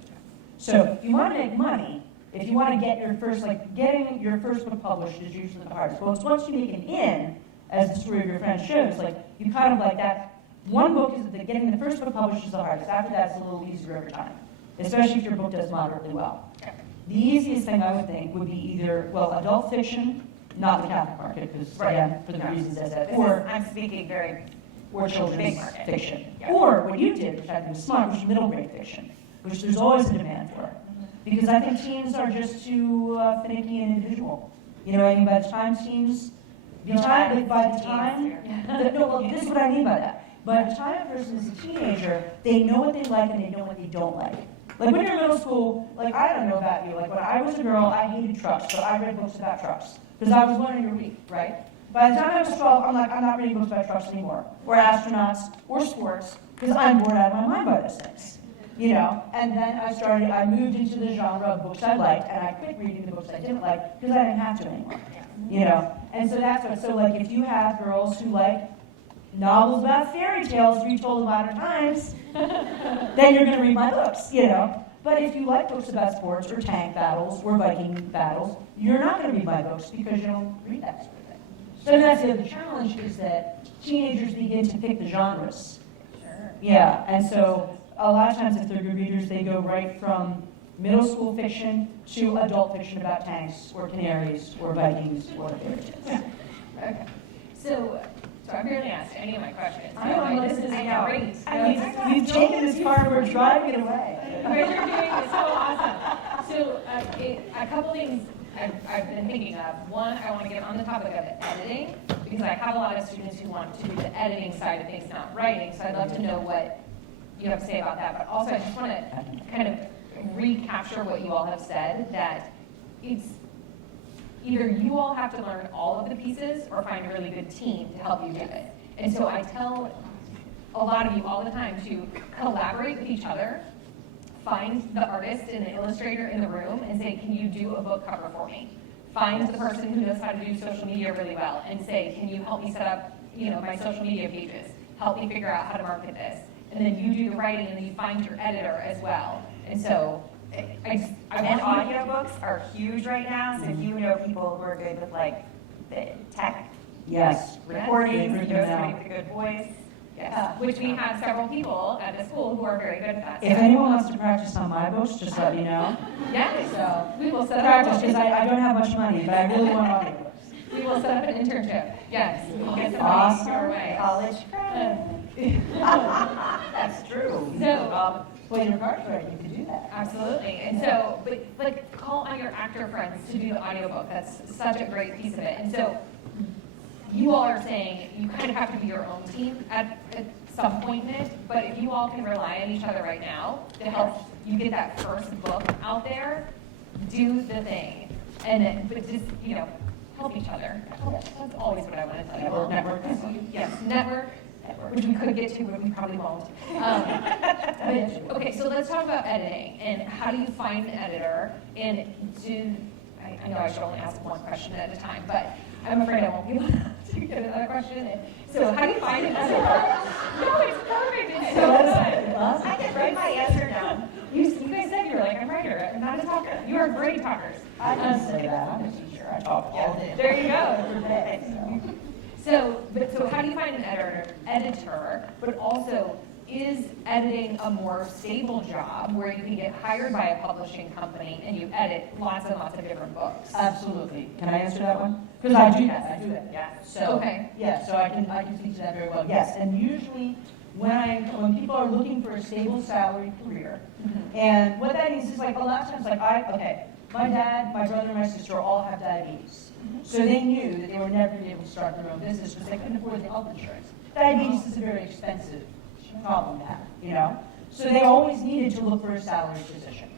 So if you want to make money, if you want to get your first, like, getting your first book published is usually the hardest. Well, it's once you make an in, as the story of your friend shows, like, you kind of like that, one book is that getting the first book published is the hardest. After that, it's a little easier every time, especially if your book does moderately well. The easiest thing I would think would be either, well, adult fiction, not the Catholic market, because, again, for the reasons I said, or I'm speaking very or children's big market. fiction. Yeah. Or what you did, which I think was smart, was middle grade fiction, which there's always a demand for. Because I think teens are just too finicky and individual. You know what I mean? By the time teens, no, well, this is what I mean by that. By the time a person is a teenager, they know what they like and they know what they don't like. Like when you're in middle school, like I don't know about you, like when I was a girl, I hated trucks, but I read books about trucks. Because I was learning to read, right? By the time I was 12, I'm like, I'm not reading books about trucks anymore, or astronauts, or sports, because I'm bored out of my mind by those things. You know, and then I moved into the genre of books I liked, and I quit reading the books I didn't like, because I didn't have to anymore. You know, and so that's what, so like if you have girls who like novels about fairy tales retold in modern times, then you're going to read my books, you know. But if you like books about sports, or tank battles, or Viking battles, you're not going to read my books, because you don't read that sort of thing. So that's the other challenge, is that teenagers begin to pick the genres. Sure. Yeah, and so a lot of times if they're good readers, they go right from middle school fiction to adult fiction about tanks, or canaries, or Vikings, or whatever it is. Yeah. Okay. So I've barely asked any of my questions. I know, this is I know. great. We've taken this car, we're driving it away. You guys are doing it so awesome. So a couple things I've been thinking of. One, I want to get on the topic of editing, because I have a lot of students who want to do the editing side of things, not writing. So I'd love to know what you have to say about that. But also, I just want to kind of recapture what you all have said, that it's either you all have to learn all of the pieces or find a really good team to help you do it. And so I tell a lot of you all the time to collaborate with each other, find the artist and the illustrator in the room and say, can you do a book cover for me? Find the person who knows how to do social media really well and say, can you help me set up, my social media pages? Help me figure out how to market this. And then you do the writing, and then you find your editor as well. And so And audiobooks are huge right now, so if you know people who are good with like the tech Yes. recordings, Yes. you know somebody with a good voice. Yes. which we have several people at the school who are very good at that. If anyone wants to practice on my books, just let me know. Yeah, So, we will set practice, up. because I don't have much money, but I really want audiobooks. We will set up an internship. Yes, we'll get somebody Awesome. your way. College credit. That's true. So- Well, your cards right, you can do that. Absolutely. And so, but like, call on your actor friends to do the audiobook. That's such a great piece of it. And so, you all are saying you kind of have to be your own team at some point in it, but if you all can rely on each other right now to help you get that first book out there, do the thing. And then, but just, help each other. That's always what I want to tell you. Network. Yes, network, which we could get to, but we probably won't. But, okay, so let's talk about editing, and how do you find an editor, and I know I should only ask one question at a time, but I'm afraid I won't be able to get another question. So how do you find an editor? No, it's perfect, it's so good. I can write my answer down. You guys said you're like, I'm a writer, I'm not a talker. You are great talkers. I can say that, I'm a teacher, I talk all day. There you go. Every day, So how do you find an editor, but also, is editing a more stable job where you can get hired by a publishing company and you edit lots and lots of different books? Absolutely. Can I answer that one? Because I do that, Yeah. So, Okay. yeah, so I can speak to that very well. Yes, and usually when people are looking for a stable salary career, and what that means is like a lot of times, like my dad, my brother, and my sister all have diabetes. So they knew that they were never going to be able to start their own business because they couldn't afford the health insurance. Diabetes is a very expensive problem to have, So they always needed to look for a salary position.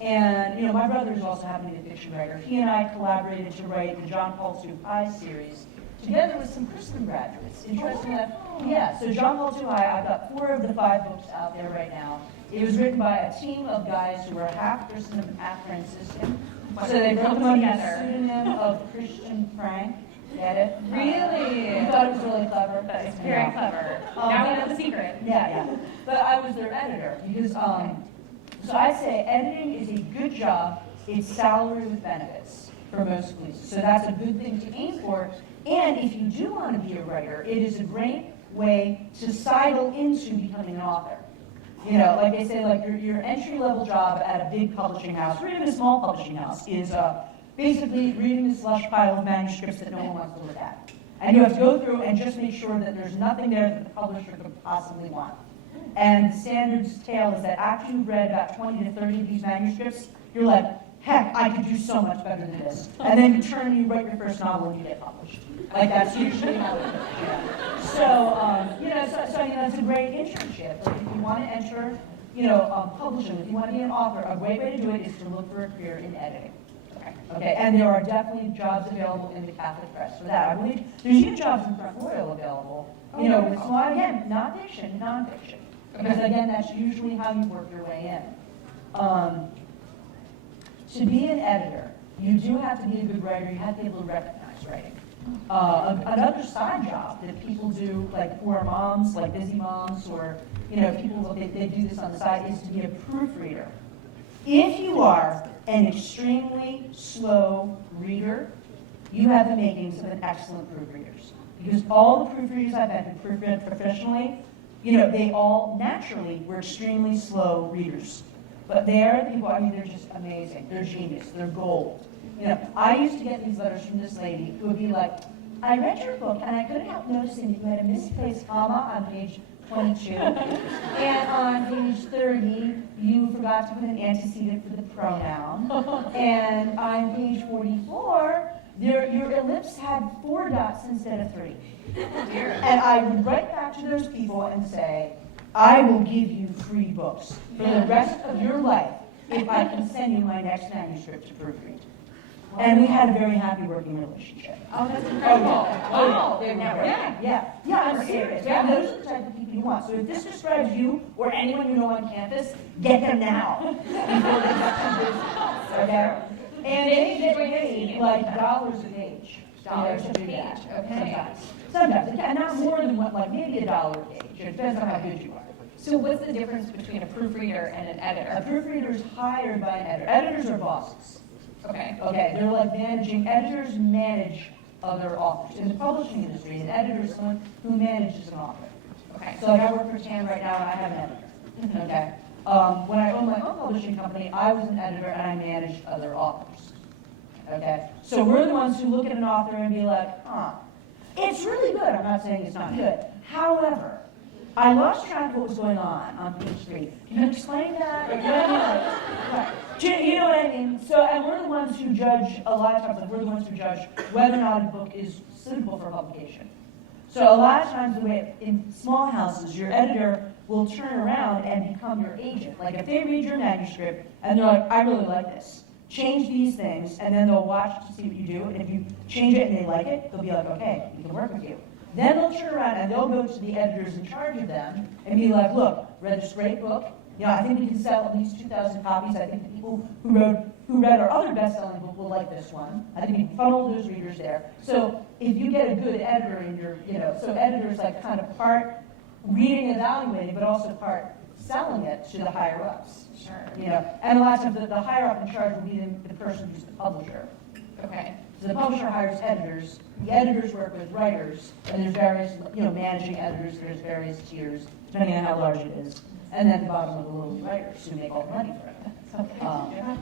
And, my brother is also happening to be a fiction writer. He and I collaborated to write the John Paul II Pye series together with some Christendom graduates. Interesting enough, yeah, so John Paul II High, I've got 4 of the 5 books out there right now. It was written by a team of guys who were half Christendom and half Franciscan. So they wrote them under the pseudonym of Christian Frank. Get it? Really? I thought it was really clever. That is very clever. Now we know the secret. Yeah. But I was their editor because, so I'd say editing is a good job. It's salary with benefits for most police. So that's a good thing to aim for. And if you do want to be a writer, it is a great way to sidle into becoming an author. You know, like they say, like your entry-level job at a big publishing house, or even a small publishing house, is basically reading this lush pile of manuscripts that no one wants to look at. And you have to go through and just make sure that there's nothing there that the publisher could possibly want. And the standard's tale is that after you've read about 20 to 30 of these manuscripts, you're like, heck, I could do so much better than this. And then you turn and you write your first novel and you get published. Like that's usually how it goes. So, you know, it's a great internship. Like if you want to enter, publishing, if you want to be an author, a great way to do it is to look for a career in editing. Okay, and there are definitely jobs available in the Catholic press for that. I believe there's even jobs in Front Royal available. With small, again, not fiction, nonfiction. Because again, that's usually how you work your way in. To be an editor, you do have to be a good writer. You have to be able to recognize writing. Another side job that people do, like who are moms, like busy moms, or people they do this on the side, is to be a proofreader. If you are an extremely slow reader, you have the makings of an excellent proofreaders. Because all the proofreaders I've had who proofread professionally, they all naturally were extremely slow readers. But they're people, they're just amazing. They're genius. They're gold. I used to get these letters from this lady who would be like, I read your book and I couldn't help noticing that you had a misplaced comma on page 22. And on page 30, you forgot to put an antecedent for the pronoun. And on page 44, your ellipse had 4 dots instead of 3. And I would write back to those people and say, I will give you free books for the rest of your life if I can send you my next manuscript to proofread. And we had a very happy working relationship. Oh, that's incredible. Wow. Yeah, I'm serious. Yeah, those are the type of people you want. So if this describes you or anyone you know on campus, get them now before they get some business. Okay? And they get paid like dollars a page. Dollars a page, okay. Sometimes. And not more than maybe $1 a page. It depends on how good you are. So what's the difference between a proofreader and an editor? A proofreader is hired by an editor. Editors are bosses. Okay. They're like managing. Editors manage other authors. In the publishing industry, an editor is someone who manages an author. Okay. So like I work for TAN right now, and I have an editor. Okay. When I owned my own publishing company, I was an editor and I managed other authors. Okay. So we're the ones who look at an author and be like, it's really good. I'm not saying it's not good. However, I lost track of what was going on page 3. Can you explain that? You know what I mean? So, and we're the ones who judge, a lot of times, we're the ones who judge whether or not a book is suitable for publication. So a lot of times, the way in small houses, your editor will turn around and become your agent. Like if they read your manuscript and they're like, I really like this, change these things, and then they'll watch to see what you do. And if you change it and they like it, they'll be like, okay, we can work with you. Then they'll turn around and they'll go to the editors in charge of them and be like, look, read this great book. I think we can sell at least 2,000 copies. I think the people who read our other best-selling book will like this one. I think we can funnel those readers there. So if you get a good editor in your, so editors like kind of part reading and evaluating, but also part selling it to the higher-ups. Sure. And a lot of times the higher-up in charge will be the person who's the publisher. Okay. So the publisher hires editors, the editors work with writers, and there's various, managing editors, there's various tiers, depending on how large it is. And then the bottom of the little writers who make all the money for it.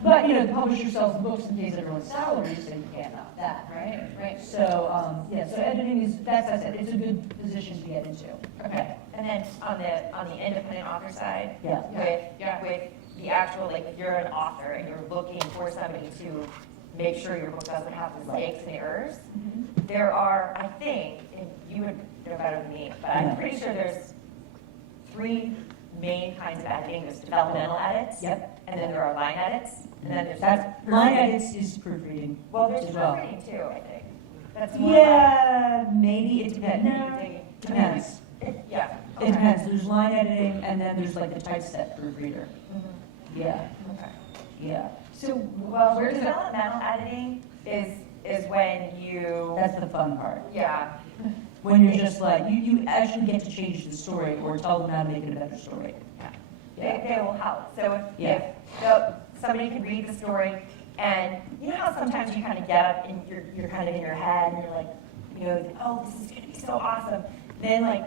But, the publisher sells the books and pays everyone's salaries, so you can't knock that. Right. So, so editing is, that's, I said, it's a good position to get into. Okay. And then on the independent author side, Yeah. with the actual, like if you're an author and you're looking for somebody to make sure your book doesn't have mistakes and errors, there are, I think, and you would know better than me, but I'm pretty sure there's 3 main kinds of editing. There's developmental edits, and then there are line edits, and then there's Line edits is proofreading. well, there's as well. proofreading too, I think. That's more Yeah, maybe, it depends. like, No, depends. yeah. It depends, there's line editing, and then there's like the typeset proofreader. Mhm. Yeah, Okay. yeah, So, Well, where does it, developmental editing is when you, that's the fun part. yeah, When you're just like, you actually get to change the story or tell them how to make it a better story. they will help. So if Yeah. somebody can read the story, and you know how sometimes you kind of get up and you're kind of in your head and you're like, you know, oh, this is going to be so awesome. Then like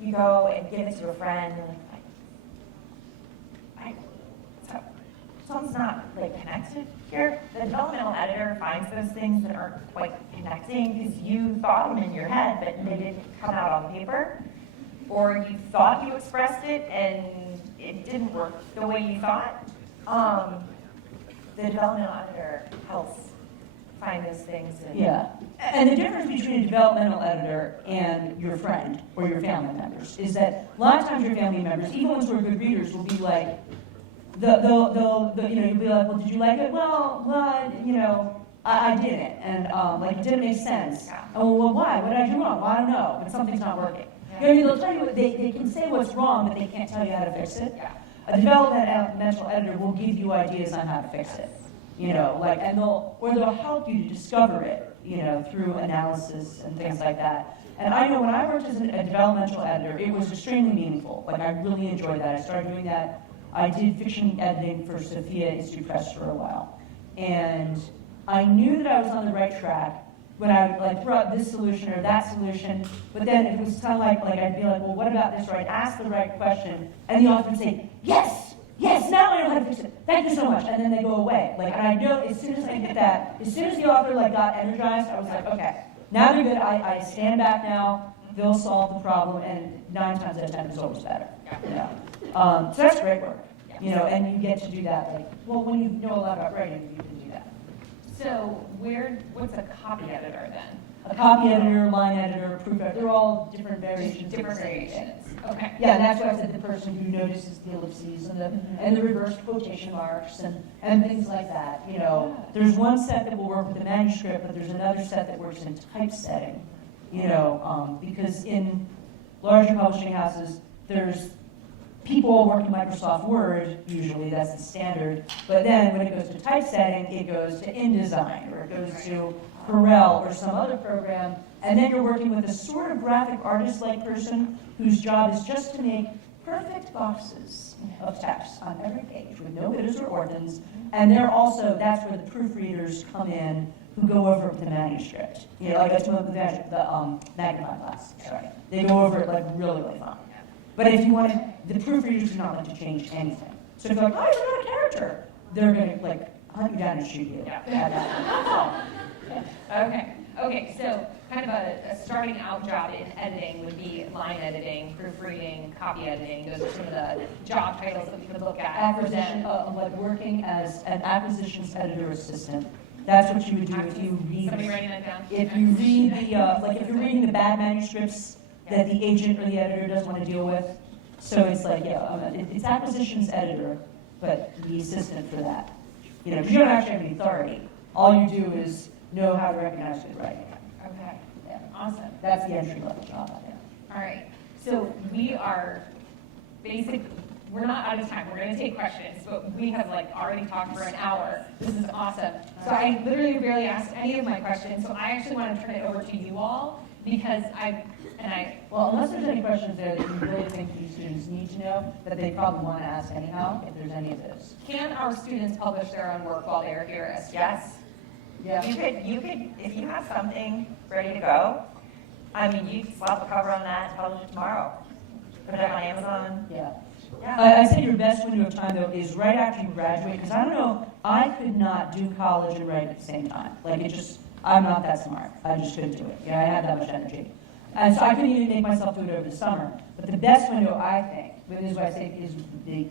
you go and give it to a friend, and you're like, so something's not like connected here. The developmental editor finds those things that aren't quite connecting because you thought them in your head, but they didn't come out on paper, or you thought you expressed it and it didn't work the way you thought. The developmental editor helps find those things. And Yeah, and the difference between a developmental editor and your friend or your family members is that a lot of times your family members, even ones who are good readers, will be like, they'll you know, you'll be like, well, did you like it? Well, you know, I didn't, and like it didn't make sense. Yeah. Oh, well, why? What did I do wrong? Well, I don't know, but something's not working. You know what I mean? They'll tell you what, they can say what's wrong, but they can't tell you how to fix it. Yeah. A developmental editor will give you ideas on how to fix it, you know, like, and they'll help you to discover it, you know, through analysis and things like that. And I know when I worked as a developmental editor, it was extremely meaningful. Like, I really enjoyed that. I started doing that. I did fiction editing for Sophia Institute Press for a while. And I knew that I was on the right track when I would like throw out this solution or that solution, but then it was kind of like I'd be like, well, what about this, right? Ask the right question, and the author would say, yes, now I know how to fix it. Thank you so much, and then they go away. Like, and I know as soon as I did that, as soon as the author like got energized, I was like, okay, now they're good. I stand back now. They'll solve the problem, and 9 times out of 10 it's always better. You know? So that's great work, you know, and you get to do that. Like, well, when you know a lot about writing, you can do that. so what's a copy editor then? A copy editor, line editor, proof editor, they're all different variations. of Different the same variations. thing. Okay. Yeah, and that's why I said the person who notices the ellipses and the reverse quotation marks and things like that. You know, there's one set that will work with the manuscript, but there's another set that works in typesetting. You know, because in larger publishing houses, there's people working Microsoft Word, usually that's the standard, but then when it goes to typesetting, it goes to InDesign, or it goes to Corel, or some other program, and then you're working with a sort of graphic artist-like person whose job is just to make perfect boxes of text on every page with no bitters or orphans, and they're also, that's where the proofreaders come in who go over the manuscript. You know, like I told the magnifying glass, sorry. They go over it like really, really fine. But if you wanted, the proofreaders do not like to change anything. So if you're like, oh, I forgot a character, they're going to like hunt you down and shoot you. Yeah. Okay, so kind of a starting out job in editing would be line editing, proofreading, copy editing. Those are some of the job titles that we could look at. Acquisition, like working as an acquisitions editor assistant. That's what you would do if you read. Somebody writing that down? If you read the, like if you're reading the bad manuscripts that the agent or the editor doesn't want to deal with. So it's like, it's acquisitions editor, but the assistant for that. You know, because you don't actually have any authority. All you do is know how to recognize good writing. Okay, Yeah. awesome. That's the entry level job out there. All right, so we are we're not out of time. We're going to take questions, but we have like already talked for an hour. This is awesome. So I literally barely asked any of my questions, so I actually want to turn it over to you all because Well, unless there's any questions there that you really think these students need to know, that they probably want to ask anyhow, if there's any of those. can our students publish their own work while they're here as students? Yes. You could, if you have something ready to go, I mean, you can slap a cover on that and publish it tomorrow. Put it on Amazon. Yeah. Yeah. I say your best window of time, though, is right after you graduate, because I don't know, I could not do college and write at the same time. Like, I'm not that smart. I just couldn't do it. You know, I had that much energy. And so I couldn't even make myself do it over the summer. But the best window, I think, this is what I say, is the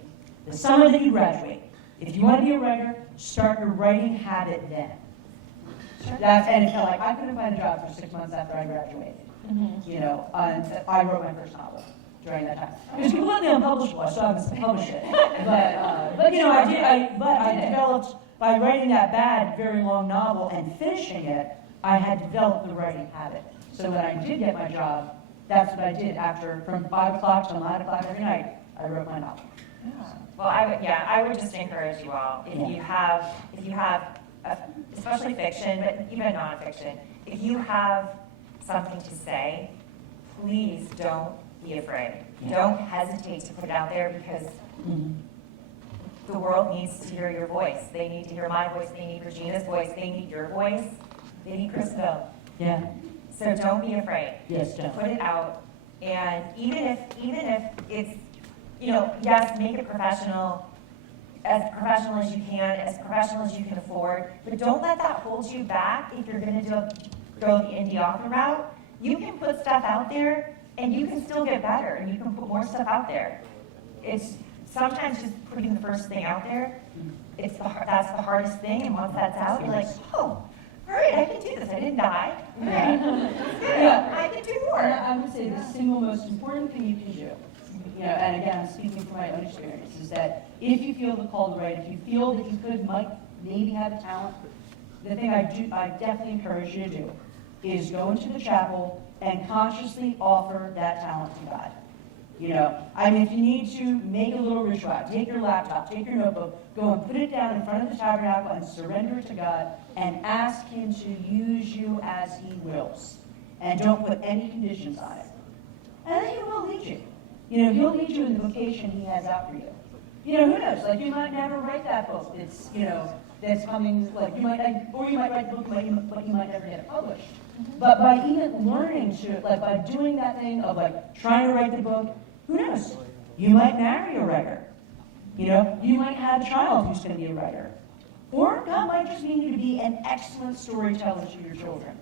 summer that you graduate. If you want to be a writer, start your writing habit then. And it's like, I couldn't find a job for 6 months after I graduated. You know, and I wrote my first novel during that time. It was completely unpublishable. I still haven't published it. But you know, I developed, by writing that bad, very long novel and finishing it, I had developed the writing habit. So when I did get my job, that's what I did after, from 5 o'clock till 9 o'clock every night, I wrote my novel. Well, I would just encourage you all, if you have, especially fiction, but even nonfiction, if you have something to say, please don't be afraid. Don't hesitate to put it out there, because the world needs to hear your voice. They need to hear my voice. They need Regina's voice. They need your voice. They need Christendom. Yeah. So don't be afraid. Yes, don't. Put it out, and even if it's, yes, make it professional as you can, as professional as you can afford, but don't let that hold you back if you're going to go the indie author route. You can put stuff out there, and you can still get better, and you can put more stuff out there. It's sometimes just putting the first thing out there, that's the hardest thing, and once that's out, you're like, oh, all right, I can do this. I didn't die. All right. Yeah. I can do more. And I would say the single most important thing you can do, and again, I'm speaking from my own experience, is that if you feel the call to write, if you feel that you might maybe have a talent, the thing I definitely encourage you to do is go into the chapel and consciously offer that talent to God. If you need to make a little ritual, take your laptop, take your notebook, go and put it down in front of the tabernacle and surrender it to God and ask Him to use you as He wills. And don't put any conditions on it. And then He will lead you. He'll lead you in the vocation He has out for you. Who knows? Like, you might never write that book. It's, that's coming, like, you might write the book, but you might never get it published. But by even learning to, by doing that thing of, trying to write the book, who knows? You might marry a writer. You might have a child who's going to be a writer. Or God might just need you to be an excellent storyteller to your children.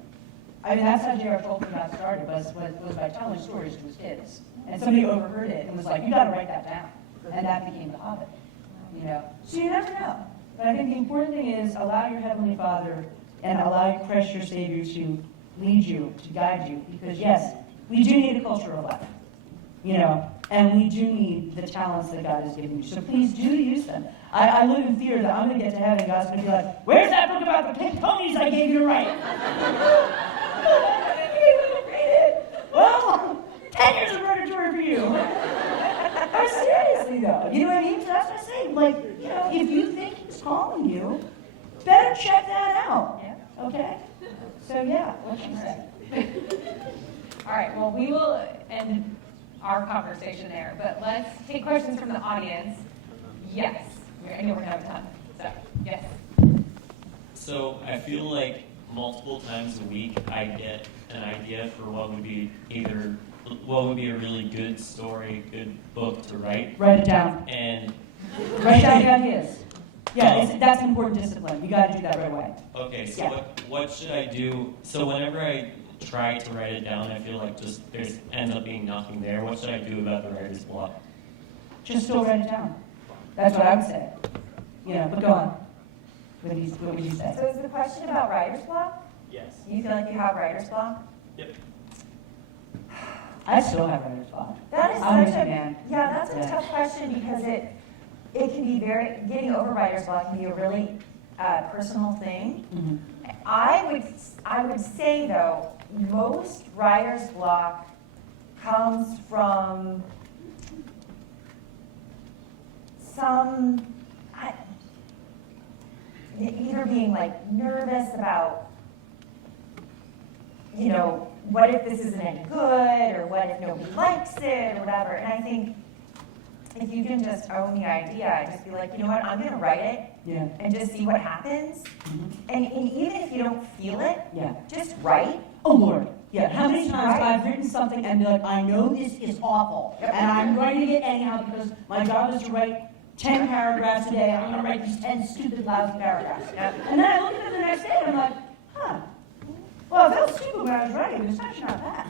That's how J.R. Tolkien got started, was by telling stories to his kids. And somebody overheard it and was like, you got to write that down. And that became The Hobbit. So you never know. But I think the important thing is allow your Heavenly Father and allow Christ your Savior to lead you, to guide you. Because yes, we do need a culture of life. And we do need the talents that God has given you. So please do use them. I live in fear that I'm going to get to heaven and God's going to be like, where's that book about the pink ponies I gave you to write? Well, 10 years of purgatory for you. Seriously though, you know what I mean? So that's what I say. If you think He's calling you, better check that out. Yeah. Okay? So yeah, what you say? All right, well, we will end our conversation there, but let's take questions from the audience. Yes, I know we're gonna have a ton, so, yes. So I feel like multiple times a week I get an idea for what would be a really good story, good book to write. Write it down. And Write down the ideas. Yeah, that's an important discipline. You got to do that right away. okay, so Yeah. what should I do? So whenever I try to write it down, I feel like there's ends up being nothing there. What should I do about the writer's block? Just still write it down. That's what I would say. But go on. What would you say? So is the question about writer's block? Yes. You feel like you have writer's block? Yep. I still have writer's block. That is I'm such with a you, man. that's a tough question, because it can be getting over writer's block can be a really personal thing. Mm-hmm. I would say though, most writer's block comes from either being nervous about, what if this isn't any good, or what if nobody likes it, or whatever. And I think if you can just own the idea, just be like, you know what, I'm going to write it, Yeah. and just see what happens. Mm-hmm. And even if you don't feel it, Yeah. just write. Oh Lord. Yeah. How many times Right. I've written something and be like, I know this is awful, and I'm writing it anyhow because my job is to write 10 paragraphs a day. I'm going to write these 10 stupid, lousy paragraphs. Yep. And then I look at it the next day and I'm like, well, I felt stupid when I was writing, but it's actually not bad.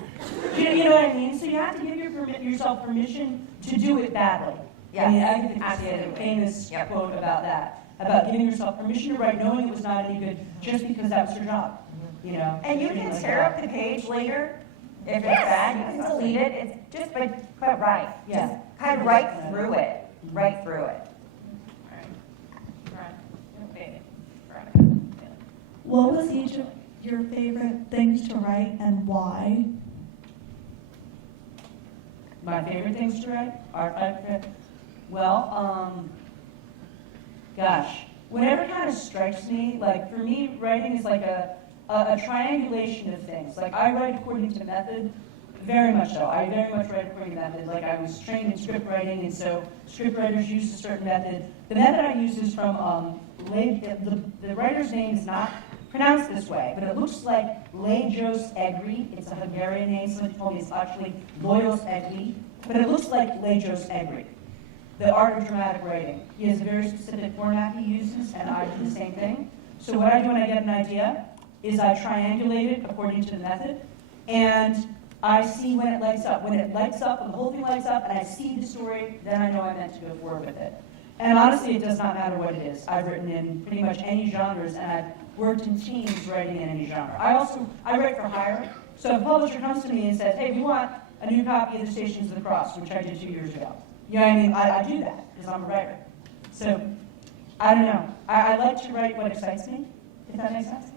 You know what I mean? So you have to give yourself permission to do it badly. Yes, I think it's a absolutely. famous Yep. quote about that, about giving yourself permission to write, knowing it was not any good, just because that was your job. And you can tear up the page later if it's bad. You can delete it. It's just but write. Yeah. Just kind of write through it. Write through it. All right. Veronica. What was each of your favorite things to write and why? My favorite things to write? Well, gosh, whatever kind of strikes me, like for me, writing is like a triangulation of things. Like I write according to method, very much so. I very much write according to method. Like I was trained in script writing, and so script writers use a certain method. The method I use is from, the writer's name is not pronounced this way, but it looks like Lajos Egri. It's a Hungarian name. Someone told me it's actually Loyos Egri, but it looks like Lajos Egri. The art of dramatic writing. He has a very specific format he uses, and I do the same thing. So what I do when I get an idea is I triangulate it according to the method, and I see when it lights up. When it lights up, and the whole thing lights up, and I see the story, then I know I meant to go forward with it. And honestly, it does not matter what it is. I've written in pretty much any genres, and I've worked in teams writing in any genre. I write for hire. So if a publisher comes to me and says, hey, we want a new copy of The Stations of the Cross, which I did 2 years ago. You know what I mean? I do that because I'm a writer. So, I don't know. I like to write what excites me, if that makes sense.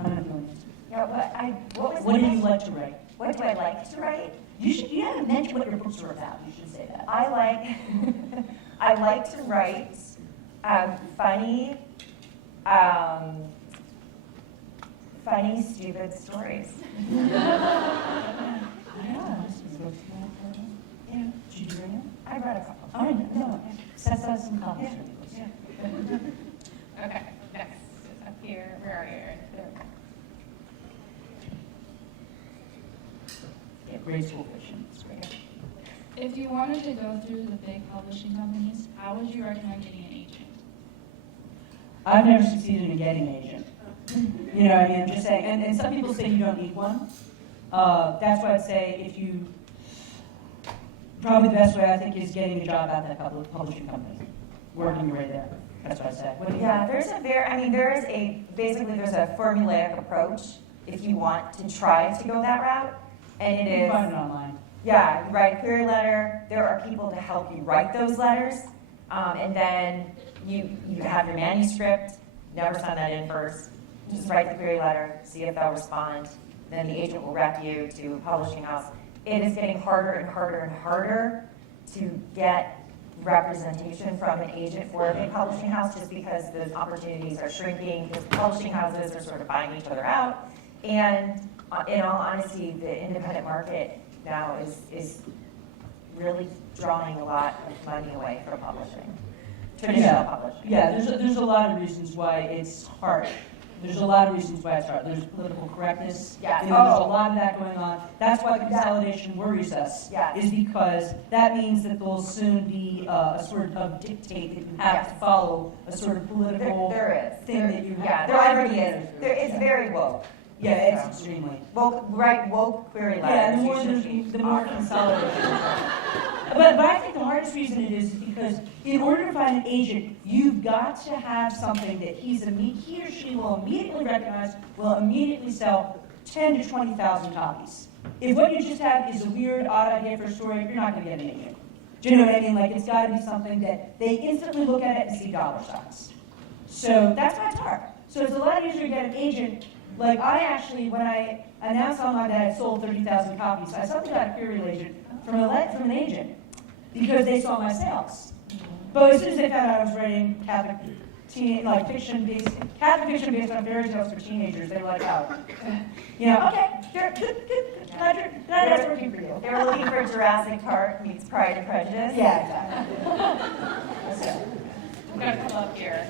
I don't know if you want to. Yeah, What do you like to write? What do I like to write? You haven't mentioned what your books are about. You should say that. I like to write funny, stupid stories. Yeah. Did you do it? I read a couple. Oh, no. Set some comments. Yeah. Okay, next is up here. Where are you? There. Yeah, grade school fiction. It's great. If you wanted to go through the big publishing companies, how would you recommend getting an agent? I've never succeeded in getting an agent. You know what I mean? I'm just saying. And some people say you don't need one. That's why I'd say probably the best way, I think, is getting a job at that publishing company. Working your way there. That's what I say. What do you Yeah, think? there's a formulaic approach if you want to try to go that route. And it You can is, find it online. yeah, you write a query letter. There are people to help you write those letters. And then you have your manuscript. Never send that in first. Just write the query letter, see if they'll respond. Then the agent will rep you to a publishing house. It is getting harder and harder and harder to get representation from an agent for a big publishing house just because the opportunities are shrinking, because publishing houses are sort of buying each other out. And in all honesty, the independent market now is really drawing a lot of money away from publishing, traditional publishing. Yeah, there's a lot of reasons why it's hard. There's a lot of reasons why it's hard. There's political correctness. Yeah. You know, there's a lot of that going on. That's why consolidation worries us. Yeah. Is because that means that there'll soon be a sort of dictate that you have to follow, a sort of political There is. thing that you have. Yeah, there already is. There is very woke. Yeah, it's extremely. Woke query letters. Yeah, You the more consolidation. But I think the hardest reason it is because in order to find an agent, you've got to have something that he or she will immediately recognize, will immediately sell 10 to 20,000 copies. If what you just have is a weird, odd idea for a story, you're not going to get an agent. Do you know what I mean? Like, it's got to be something that they instantly look at it and see dollar signs. So that's why it's hard. So it's a lot easier to get an agent. Like, I actually, when I announced online that I had sold 30,000 copies, I suddenly got a query agent from an agent because they saw my sales. But as soon as they found out I was writing Catholic fiction based on fairy tales for teenagers, they were like, oh, okay, good, that's working for you. They were looking for Jurassic Park meets Pride and Prejudice. Yeah, exactly. So, I'm going to come up here.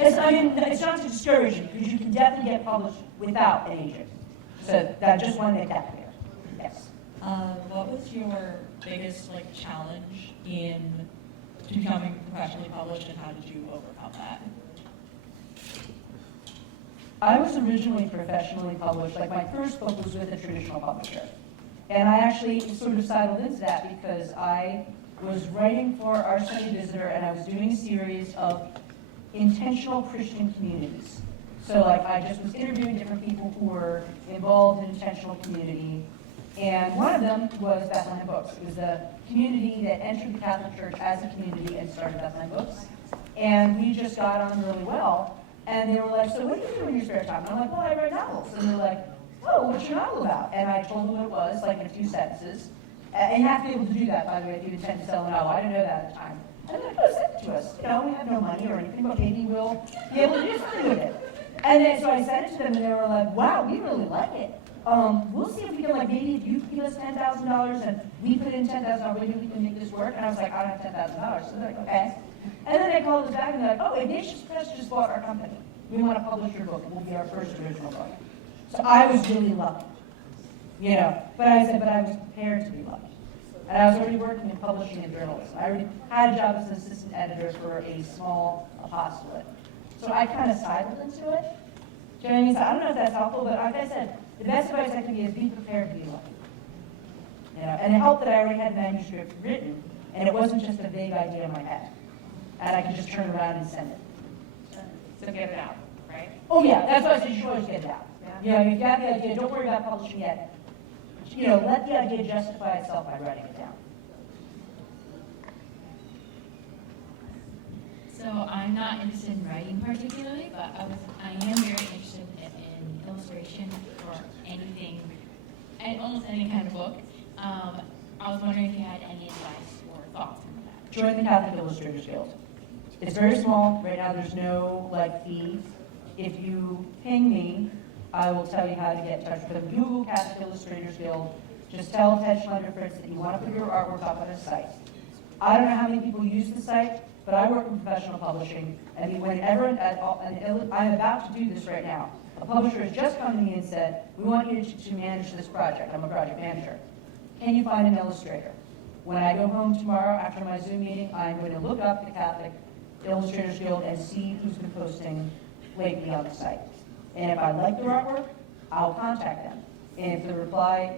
It's not to discourage you, because you can definitely get published without an agent. So that just want to make that clear. Yes. What was your biggest challenge in becoming professionally published, and how did you overcome that? I was originally professionally published. Like, my first book was with a traditional publisher. And I actually sort of sidled into that because I was writing for our Sunday Visitor, and I was doing a series of intentional Christian communities. So I just was interviewing different people who were involved in intentional community. And one of them was Bethlehem Books. It was a community that entered the Catholic Church as a community and started Bethlehem Books. and we just got on really well. And they were like, so what do you do in your spare time? And I'm like, well, I write novels. And they're like, oh, what's your novel about? And I told them what it was, like in a few sentences. And you have to be able to do that, by the way, if you intend to sell a novel. I didn't know that at the time. And they're like, oh, send it to us. You know, we have no money or anything, but maybe we'll be able to do something with it. And then so I sent it to them, and they were like, wow, we really like it. We'll see if we can, like, maybe if you give us $10,000 and we put in $10,000, maybe we can make this work. And I was like, I don't have $10,000. So they're like, okay. And then they called us back and they're like, oh, Ignatius Press just bought our company. We want to publish your book. It will be our first original book. So I was really lucky, you know. But I said, but I was prepared to be lucky. And I was already working in publishing and journalism. I already had a job as an assistant editor for a small apostolate. So I kind of sidled into it. Do you know what I mean? So I don't know if that's helpful, but like I said, the best advice I can give is be prepared to be lucky. You know, and it helped that I already had the manuscript written, and it wasn't just a vague idea in my head. And I could just turn around and send it. So get it out, right? Oh yeah, that's why I said you should always get it out. You know, if you have the idea, don't worry about publishing yet. You know, let the idea justify itself by writing it down. So I'm not interested in writing particularly, but I am very interested in illustration for anything, and almost any kind of book. I was wondering if you had any advice or thoughts on that. Join the Catholic Illustrators Guild. It's very small. Right now there's no fee. If you ping me, I will tell you how to get in touch with them. Google Catholic Illustrators Guild. Just tell Ted Schlenderfritz that you want to put your artwork up on a site. I don't know how many people use the site, but I work in professional publishing, and whenever, and I'm about to do this right now, a publisher has just come to me and said, we want you to manage this project. I'm a project manager. Can you find an illustrator? When I go home tomorrow after my Zoom meeting, I'm going to look up the Catholic Illustrators Guild and see who's been posting lately on the site. And if I like their artwork, I'll contact them. And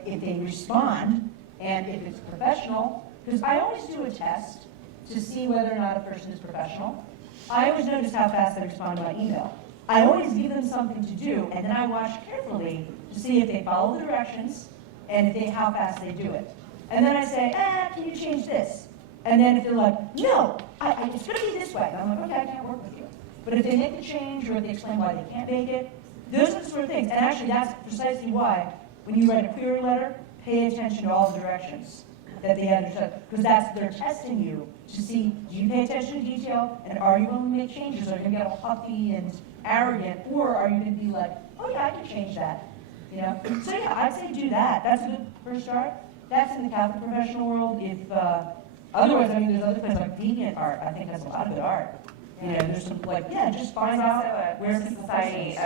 if they respond, and if it's professional, because I always do a test to see whether or not a person is professional. I always notice how fast they respond to my email. I always give them something to do, and then I watch carefully to see if they follow the directions and how fast they do it. And then I say, can you change this? And then if they're like, no, it's going to be this way, and I'm like, okay, I can't work with you. But if they make the change or they explain why they can't make it, those are the sort of things. And actually, that's precisely why, when you write a query letter, pay attention to all the directions that they understood. Because they're testing you to see, do you pay attention to detail, and are you willing to make changes? Are you going to get all huffy and arrogant, or are you going to be like, oh yeah, I can change that? You know? So yeah, I'd say do that. That's a good first start. That's in the Catholic professional world. If otherwise, I mean, there's other things like deviant art. I think that's a lot of good art. You know, there's some just find out where there's a society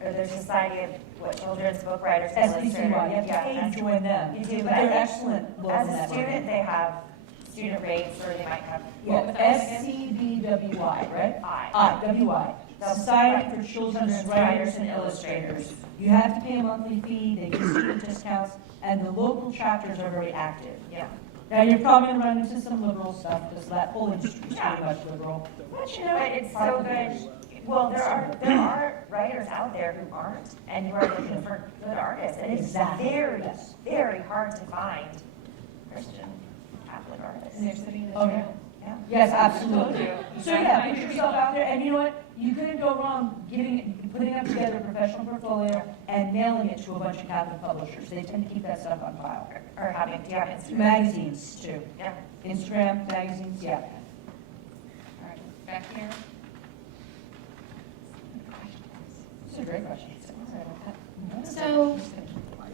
there's a society of what children's book writers and SBCY. You have to pay to join them. You do, but but they're excellent. As a student, they have student rates, or they might have SCBWI, right? IWI. Society for Children's Writers and Illustrators. You have to pay a monthly fee. They give student discounts, and the local chapters are very active. Yeah. Now, you're probably going to run into some liberal stuff, because that whole industry is pretty much liberal. But you know, But it's so good. Well, there are writers out there who aren't, and who are looking for good artists, and it's very hard to find Christian Catholic artists. And they're sitting in the Oh, chair. Yeah. Yes, absolutely. So yeah, put yourself out there, and you know what? You couldn't go wrong putting up together a professional portfolio and mailing it to a bunch of Catholic publishers. They tend to keep that stuff on file. Or do you have Instagram? Magazines too. Yeah. Instagram, magazines, yeah. All right, back here. This is a great question. So,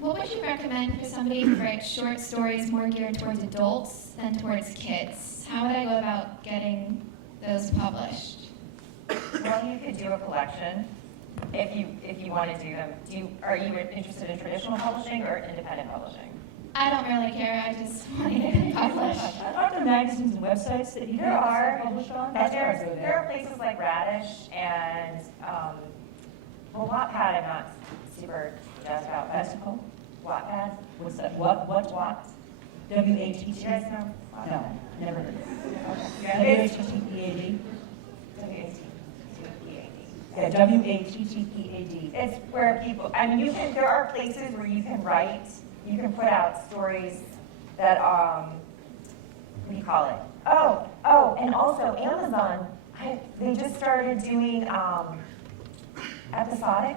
what would you recommend for somebody who writes short stories more geared towards adults than towards kids? How would I go about getting those published? Well, you could do a collection if you want to do them. Are you interested in traditional publishing or independent publishing? I don't really care. I just want to get it published. Aren't there magazines and websites that you There are. published on? And there are places like Radish and Wattpad. I'm not super jazzed about. What's it called? Wattpad. What's that? What? Watt. WATT? Do you guys know? No, never heard of it. Okay. WATTPAD? WATPAD. Yeah, WATTPAD. It's where people, there are places where you can write, you can put out stories that, what do you call it? Oh, and also Amazon They just started doing episodic.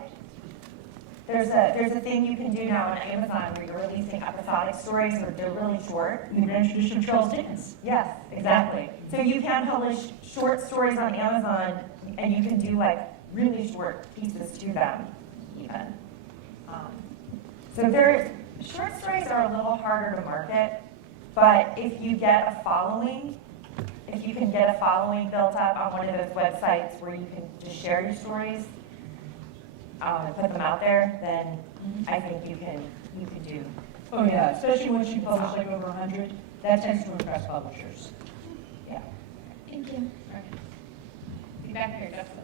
There's a thing you can do now on Amazon where you're releasing episodic stories, or they're really short. In the grand tradition of Charles Dickens. Yes, exactly. So you can publish short stories on Amazon, and you can do like really short pieces to them, even. So short stories are a little harder to market, but if you get a following, if you can get a following built up on one of those websites where you can just share your stories and put them out there, then I think you can do. Oh yeah, especially once you publish like over 100, that tends to impress publishers. Yeah. Thank you. Be back here, Justin.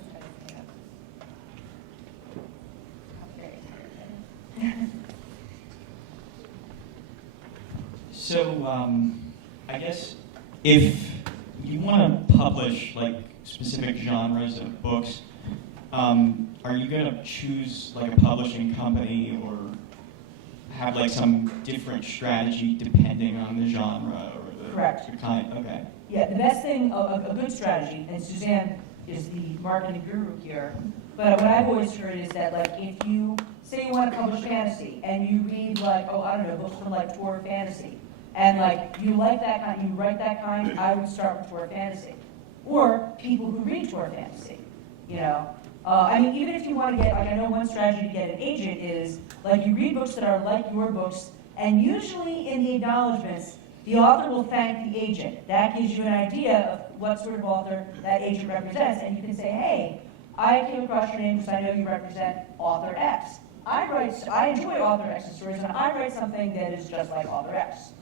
So, I guess if you want to publish like specific genres of books, are you going to choose like a publishing company or have like some different strategy depending on the genre or the, Correct. the kind? Okay. Yeah, the best thing, a good strategy, and Suzanne is the marketing guru here, but what I've always heard is that like if you, say you want to publish fantasy and you read like, oh, I don't know, books from like Tor Fantasy, and like you like that kind, you write that kind, I would start with Tor Fantasy. Or people who read Tor Fantasy, you know. I mean, even if you want to get, like I know one strategy to get an agent is, like you read books that are like your books, and usually in the acknowledgments, the author will thank the agent. That gives you an idea of what sort of author that agent represents, and you can say, hey, I came across your name because I know you represent author X. I enjoy author X's stories, and I write something that is just like author X.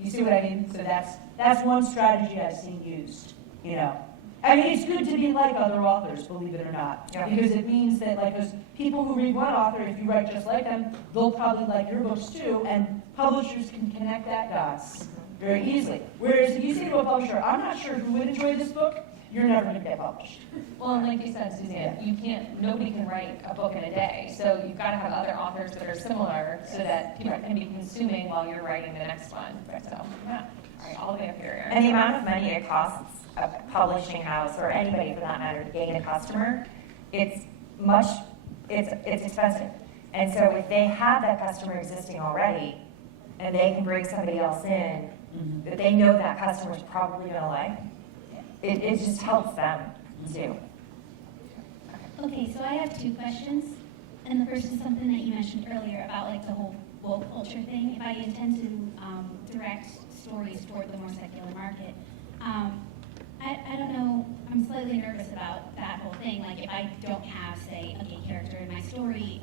You see what I mean? So that's one strategy I've seen used, you know. I mean, it's good to be like other authors, believe it or not, because it means that, like, those people who read one author, if you write just like them, they'll probably like your books too, and publishers can connect that dots very easily. Whereas if you say to a publisher, I'm not sure who would enjoy this book, you're never going to get published. Well, and like you said, Suzanne, nobody can write a book in a day, so you've got to have other authors that are similar so that people can be consuming while you're writing the next one. So, yeah. All right, all the way up here. And the amount of money it costs a publishing house, or anybody for that matter, to gain a customer, it's expensive. And so if they have that customer existing already, and they can bring somebody else in that they know that customer's probably going to like, it just helps them too. Okay, so I have two questions. And the first is something that you mentioned earlier about like the whole woke culture thing. If I intend to direct stories toward the more secular market, I don't know, I'm slightly nervous about that whole thing. Like if I don't have, say, a gay character in my story,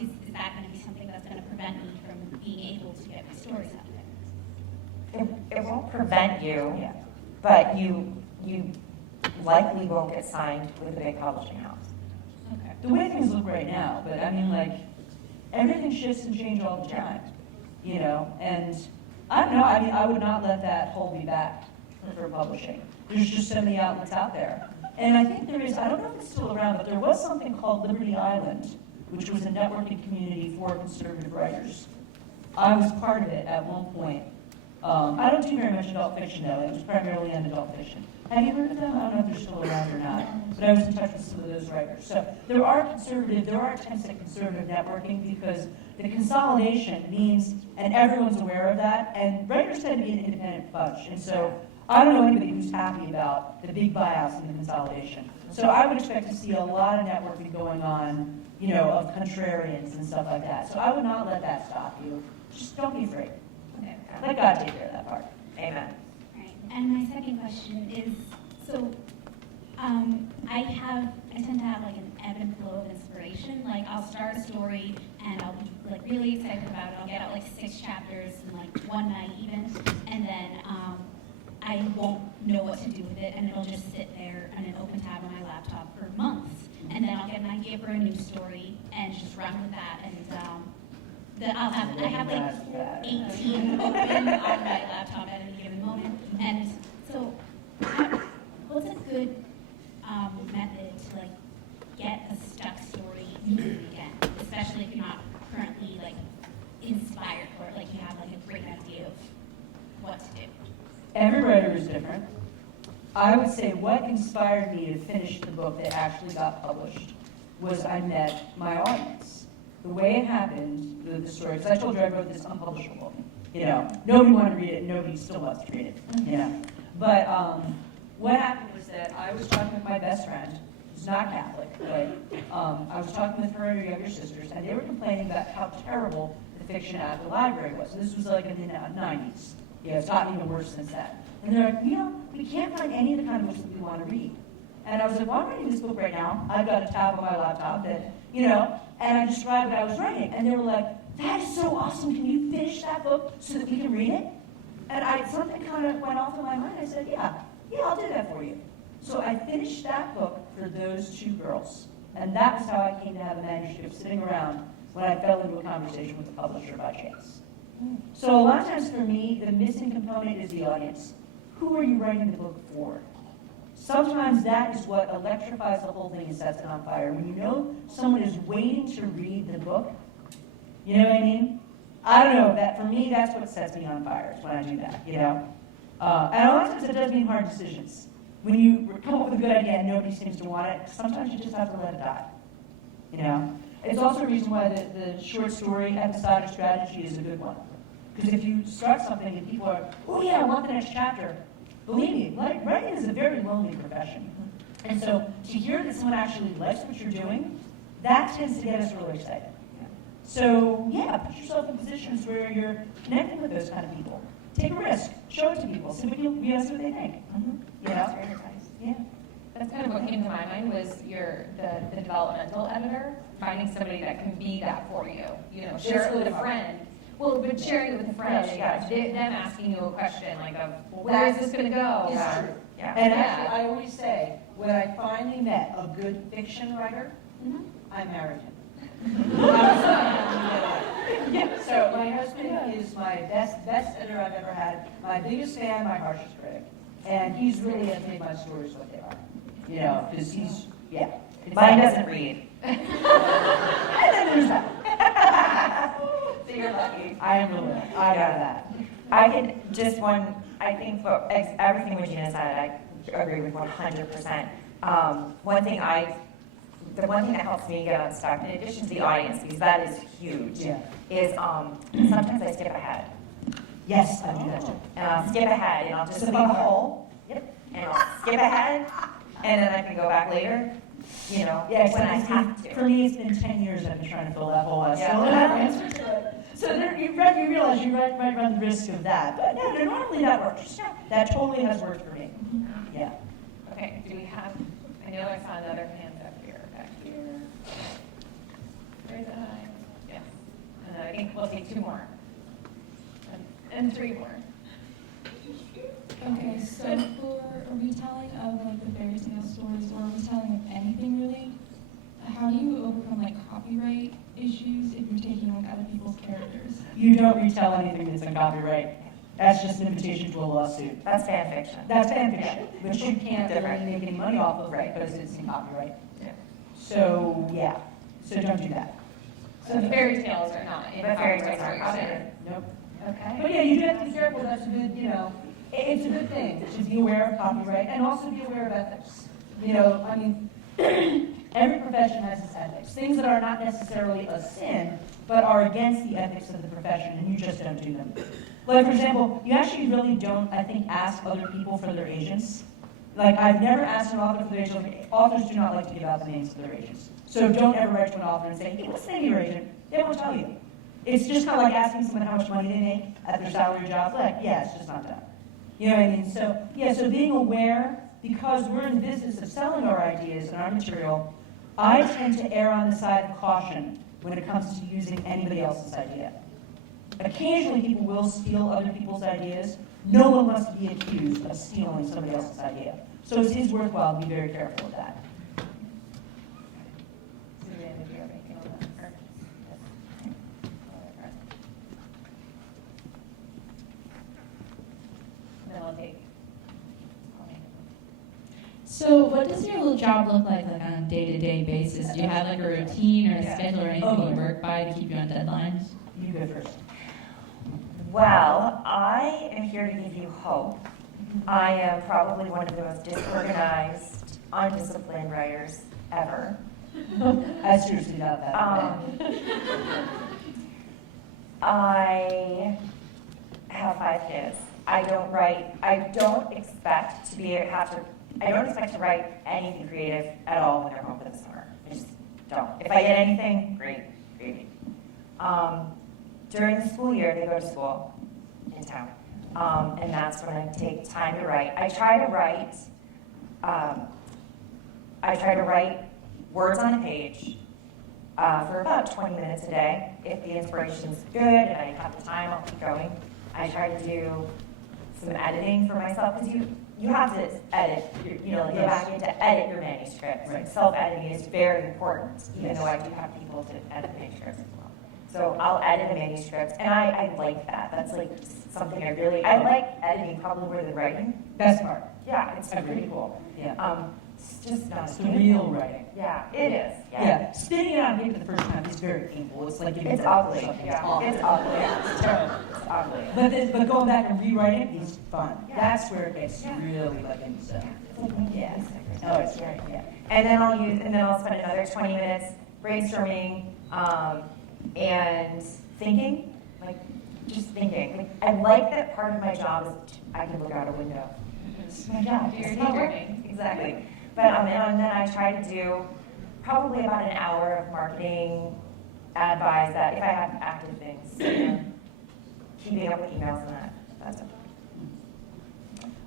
is that going to be something that's going to prevent me from being able to get my stories out there? It won't prevent you, but you likely won't get signed with a big publishing house. Okay. The way things look right now, but I mean, like, everything shifts and changes all the time, you know, and I don't know, I mean, I would not let that hold me back for publishing. There's just so many outlets out there. And I think there is, I don't know if it's still around, but there was something called Liberty Island, which was a networking community for conservative writers. I was part of it at one point. I don't do very much adult fiction, though. It was primarily on adult fiction. Have you heard of them? I don't know if they're still around or not, but I was in touch with some of those writers. So there are attempts at conservative networking because the consolidation means, and everyone's aware of that, and writers tend to be an independent bunch. And so I don't know anybody who's happy about the big buyouts and the consolidation. So I would expect to see a lot of networking going on, you know, of contrarians and stuff like that. So I would not let that stop you. Just don't be afraid. Let God take care of that part. Amen. Right. And my second question is, so I tend to have like an ebb and flow of inspiration. Like I'll start a story and I'll be like really excited about it. I'll get out like 6 chapters in like one night even, and then I won't know what to do with it, and it'll just sit there on an open tab on my laptop for months. And then I'll get an idea for a new story and just run with that. And I have like 18 open on my laptop at any given moment. And so, what's a good method to like get a stuck story moving again, especially if you're not currently like inspired for it, like you have like a great idea of what to do? Every writer is different. I would say what inspired me to finish the book that actually got published was I met my audience. The way it happened, the story, because I told you I wrote this unpublishable book. You know, nobody wanted to read it, and nobody still wants to read it. You know, but what happened was that I was talking with my best friend, who's not Catholic, but I was talking with her and her younger sisters, and they were complaining about how terrible the fiction at the library was. And this was like in the 90s. Yeah, it's gotten even worse since then. And they're like, you know, we can't find any of the kind of books that we want to read. And I was like, well, I'm writing this book right now. I've got a tab on my laptop that, you know, and I described what I was writing. And they were like, that is so awesome. Can you finish that book so that we can read it? And something kind of went off in my mind. I said, yeah, I'll do that for you. So I finished that book for those two girls. And that was how I came to have a manuscript sitting around when I fell into a conversation with the publisher by chance. So a lot of times for me, the missing component is the audience. Who are you writing the book for? Sometimes that is what electrifies the whole thing and sets it on fire. When you know someone is waiting to read the book, you know what I mean? I don't know, that for me, that's what sets me on fire, is when I do that, you know? And a lot of times it does mean hard decisions. When you come up with a good idea and nobody seems to want it, sometimes you just have to let it die, you know? It's also a reason why the short story episodic strategy is a good one. Because if you start something and people are, oh yeah, I want the next chapter, believe me, writing is a very lonely profession. And so to hear that someone actually likes what you're doing, that tends to get us really excited. So yeah, put yourself in positions where you're connecting with those kind of people. Take a risk, show it to people, see what what they think. You know? Yeah. That's kind of what came to my mind was the developmental editor, finding somebody that can be that for you. You know, share it with a friend. Well, but sharing it with a friend, them asking you a question like, well, where is this going to go? It's true. Yeah. And actually, I always say, when I finally met a good fiction writer, I married him. So my husband is my best editor I've ever had, my biggest fan, my harshest critic. And he's really has made my stories what they are. You know, because Mine doesn't read. And then there's that. So you're lucky. I am really lucky. I got that. I can I think for everything Regina said, I agree with 100%. The one thing that helps me get unstuck, in addition to the audience, because that is huge, is sometimes I skip ahead. Yes, I do that too. And I'll skip ahead, and I'll just It's a leave big a hole. Yep. And I'll skip ahead, and then I can go back later. You know, when I have to. For me, it's been 10 years I've been trying to fill that hole. I still Yeah. don't have answers to it. So there, you realize you might run the risk of that. But no, normally that works. That totally has worked for me. Yeah. Okay, do we have, I know I saw another hand up here, back here. Raise an eye. Yes. And then I think we'll take two more. And three more. Okay, so for a retelling of like the fairy tale stories or a retelling of anything really, how do you overcome like copyright issues if you're taking like other people's characters? You don't retell anything that's in copyright. That's just an invitation to a lawsuit. That's fan fiction. That's fan fiction, which you can't really make any money off of, right? Because it's in copyright. Yeah. So yeah, so don't do that. So the fairy tales are not in The fairy copyright, tales are is what not. you're saying. Nope. Okay. But yeah, you do have to be careful. That's a good, it's a good thing to be aware of copyright and also be aware of ethics. You know, I mean, every profession has its ethics. Things that are not necessarily a sin, but are against the ethics of the profession, and you just don't do them. Like, for example, you actually really don't, I think, ask other people for their agents. Like, I've never asked an author for their agent. Authors do not like to give out the names of their agents. So don't ever write to an author and say, hey, what's the name of your agent? They won't tell you. It's just kind of like asking someone how much money they make at their salary job. Like, yeah, it's just not done. You know what I mean? So, yeah, so being aware, because we're in the business of selling our ideas and our material, I tend to err on the side of caution when it comes to using anybody else's idea. Occasionally, people will steal other people's ideas. No one wants to be accused of stealing somebody else's idea. So it is worthwhile to be very careful of that. Suzanne, did you have anything on that? Or- And then I'll take. So what does your little job look like on a day-to-day basis? Do you have like a routine or a schedule or anything you work by to keep you on deadlines? You go first. Well, I am here to give you hope I am probably one of the most disorganized, undisciplined writers ever. I seriously doubt that. I have 5 kids. I don't expect to write anything creative at all when they're home for the summer. I just don't. If I get anything, great, gravy. During the school year, they go to school in town. And that's when I take time to write. I try to write words on a page for about 20 minutes a day. If the inspiration's good and I have the time, I'll keep going. I try to do some editing for myself, because you have to edit, go back in to edit your manuscripts. Right. Self-editing is very important, even though I do have people to edit manuscripts as well. So I'll edit a manuscript, and I like that. That's like something I like editing probably more than writing. Best part. Yeah, it's pretty cool. Yeah. It's just not It's the real writing. Yeah, it is. Yeah. Spinning it on paper the first time is very painful. It's like It's ugly. something. Yeah, awful. it's ugly. Yeah, it's terrible. It's ugly. But going back and rewriting is fun. Yeah. That's where it gets Yeah. really like into stuff. Yeah. Oh, it's great. Yeah. And then I'll spend another 20 minutes brainstorming and thinking, just thinking. I like that part of my job is I can look out a window. It's my job. You're It's not work. daydreaming. Exactly. But and then I try to do probably about an hour of marketing ad buys that if I have active things, keeping up with emails and that's it.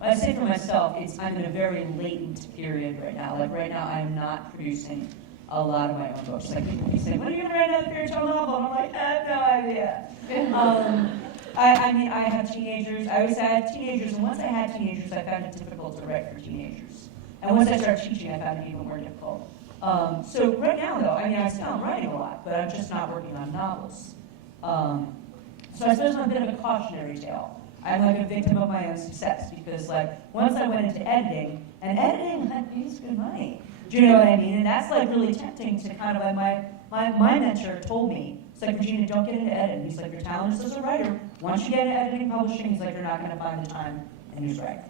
I say for myself, I'm in a very latent period right now. Like right now, I'm not producing a lot of my own books. Like people keep saying, "When are you going to write another fairy tale novel?" And I'm like, I have no idea. I mean, I have teenagers. I always say I have teenagers, and once I had teenagers, I found it difficult to write for teenagers. And once I started teaching, I found it even more difficult. So right now, though, I mean, I still am writing a lot, but I'm just not working on novels. So I suppose I'm a bit of a cautionary tale. I'm like a victim of my own success, because like once I went into editing, and editing pays good money. Do you know what I mean? And that's like really tempting to kind of like my mentor told me, it's like, Regina, don't get into editing. He's like, your talent is as a writer. Once you get into editing and publishing, he's like, you're not going to find the time in your writing.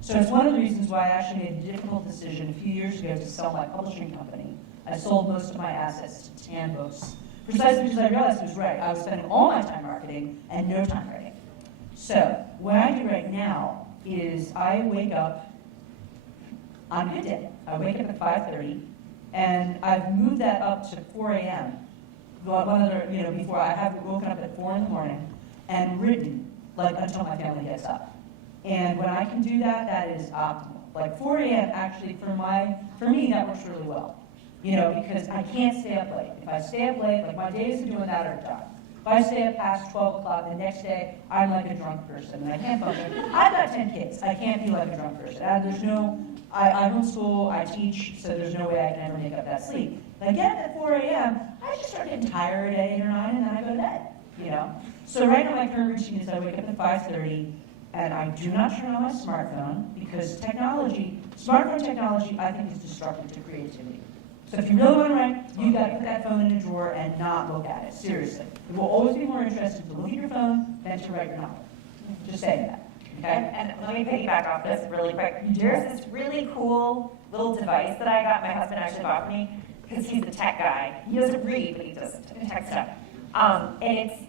So it's one of the reasons why I actually made a difficult decision a few years ago to sell my publishing company. I sold most of my assets to Tan Books, precisely because I realized it was right. I was spending all my time marketing and no time writing. So what I do right now is I wake up on a good day. I wake up at 5:30, and I've moved that up to 4 a.m. Before I have woken up at 4 in the morning and written until my family gets up. And when I can do that, that is optimal. Like 4 a.m. actually for me that works really well. Because I can't stay up late. If I stay up late, like my days of doing that are done. If I stay up past 12 o'clock the next day, I'm like a drunk person and I can't function. I've got 10 kids. I can't be like a drunk person. I homeschool, I teach, so there's no way I can ever make up that sleep. But again, at 4 a.m., I just start getting tired at 8 or 9 and then I go to bed, So right now my current routine is I wake up at 5:30 and I do not turn on my smartphone because smartphone technology, I think is destructive to creativity. So if you really want to write, you've got to put that phone in a drawer and not look at it, seriously. It will always be more interesting to look at your phone than to write your novel. Just saying that. Okay? And let me piggyback off this really quick. There's this really cool little device that I got. My husband actually bought for me because he's the tech guy. He doesn't read, but he does tech stuff. And it's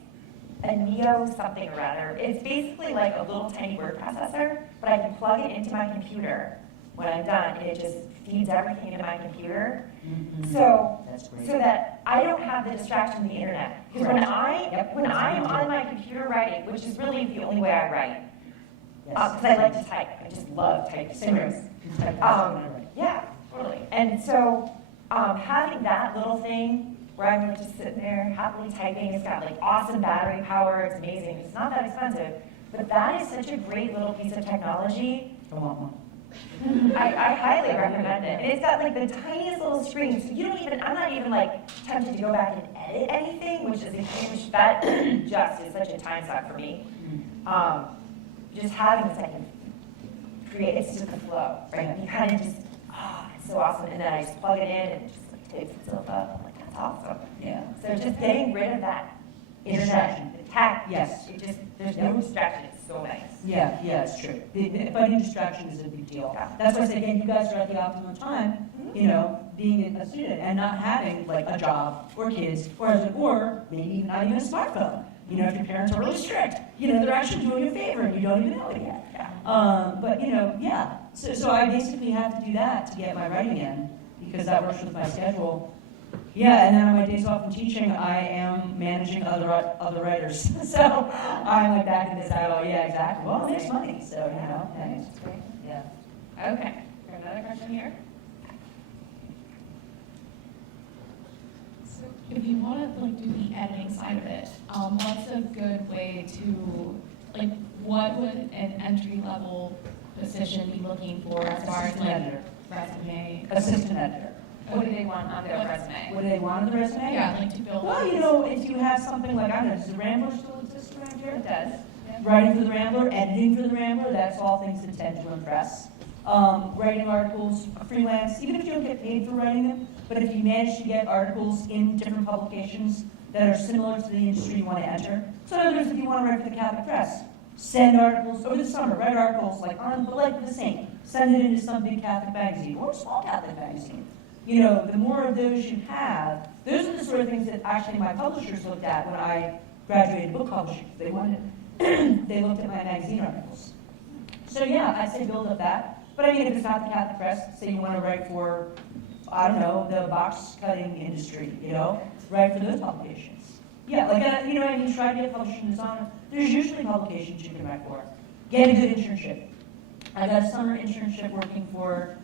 a Neo something or other. It's basically like a little tiny word processor, but I can plug it into my computer when I'm done, and it just feeds everything into my computer. Mm-hmm. So That's great. so that I don't have the distraction of the internet. Because when I am on my computer writing, which is really the only way I write, because I like to type. I just love typing. Yeah, totally. And so having that little thing where I'm just sitting there happily typing, it's got like awesome battery power, it's amazing. It's not that expensive, but that is such a great little piece of technology. I want one. I highly recommend it. And it's got like the tiniest little screen, so I'm not even like tempted to go back and edit anything, which is that just is such a time suck for me. Just having this, I can create, it's just the flow, right? You kind of just, it's so awesome. And then I just plug it in and it just like takes itself up. I'm like, that's awesome. Yeah. So just getting rid of that internet, tech, Yes. it just There's no distraction, it's so nice. Yeah, it's true. Fighting distraction is a big deal. That's why I say, again, you guys are at the optimum time, being a student and not having like a job or kids or maybe even not even a smartphone. If your parents are really strict, they're actually doing you a favor and you don't even know it yet. So I basically have to do that to get my writing in because that works with my schedule. Yeah, and then on my days off from teaching, I am managing other writers. So I'm like back in this, oh yeah, exactly. Well, it makes money, so thanks. Yeah. Okay, we have another question here. So if you want to do the editing side of it, what's a good way to what would an entry level position be looking for as far as Assistant editor. resume? Assistant editor. What do they want on their resume? What do they want on the resume? Yeah, to build. Well, if you have something like, I don't know, does the Rambler still exist around here? It does. Writing for the Rambler, editing for the Rambler, that's all things that tend to impress. Writing articles, freelance, even if you don't get paid for writing them, but if you manage to get articles in different publications that are similar to the industry you want to enter. So in other words, if you want to write for the Catholic Press, send articles over the summer, write articles like the same. Send it into some big Catholic magazine or a small Catholic magazine. The more of those you have, those are the sort of things that actually my publishers looked at when I graduated book publishing. They looked at my magazine articles. So yeah, I'd say build up that. But if it's not the Catholic Press, say you want to write for, I don't know, the box cutting industry, write for those publications. Yeah, try to get published in Dishonor. There's usually publications you can write for. Get a good internship. I got a summer internship working for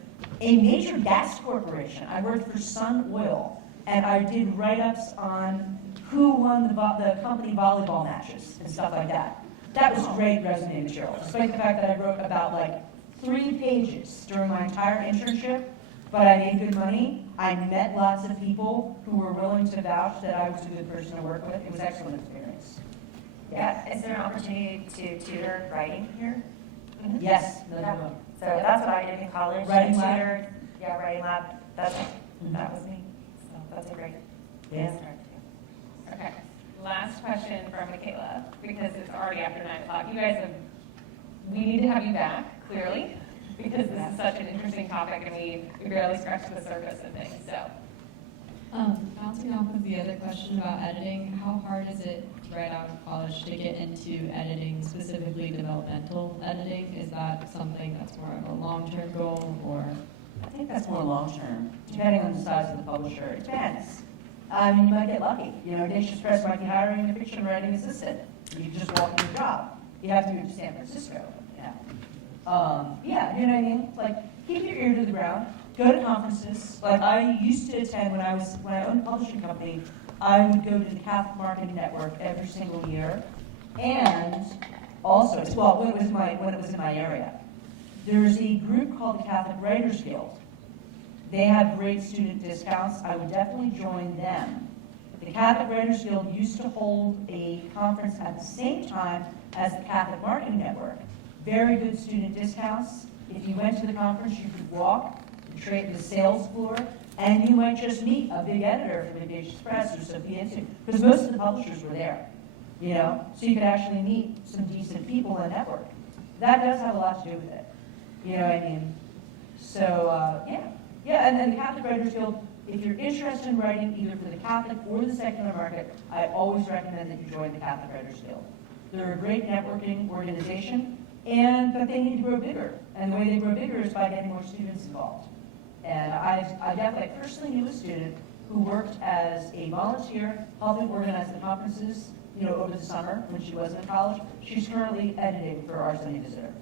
a major gas corporation. I worked for Sun Oil, and I did write-ups on who won the company volleyball matches and stuff like that. That was great resume material, despite the fact that I wrote about 3 pages during my entire internship, but I made good money. I met lots of people who were willing to vouch that I was a good person to work with. It was an excellent experience. Yeah, is there an opportunity to tutor writing here? Yes. So that's what I did in college. Writing I lab? tutored, writing lab. That was me. So that's a great start too. Okay. Last question from Michaela, because it's already after 9 o'clock. You guys we need to have you back, clearly, because this is such an interesting topic and we barely scratched the surface of things. So, Bouncing off of the other question about editing, how hard is it right out of college to get into editing, specifically developmental editing? Is that something that's more of a long-term goal, or? I think that's more long-term, depending on the size of the publisher. It depends. You might get lucky. Audacious Press might be hiring a fiction writing assistant. You can just walk into the job. You have to move to San Francisco. Yeah, you know what I mean? Keep your ear to the ground. Go to conferences. I used to attend when I owned a publishing company. I would go to the Catholic Marketing Network every single year, and also, when it was in my area, there's a group called the Catholic Writers Guild. They have great student discounts. I would definitely join them. The Catholic Writers Guild used to hold a conference at the same time as the Catholic Marketing Network. Very good student discounts. If you went to the conference, you could walk the sales floor, and you might just meet a big editor from Audacious Press or Sophia Institute, because most of the publishers were there. So you could actually meet some decent people in the network. That does have a lot to do with it. You know what I mean? So, and then the Catholic Writers Guild, if you're interested in writing either for the Catholic or the secular market, I always recommend that you join the Catholic Writers Guild. They're a great networking organization, but they need to grow bigger. And the way they grow bigger is by getting more students involved. And I definitely personally knew a student who worked as a volunteer helping organize the conferences, over the summer when she wasn't in college. She's currently editing for Our Sunday Visitor.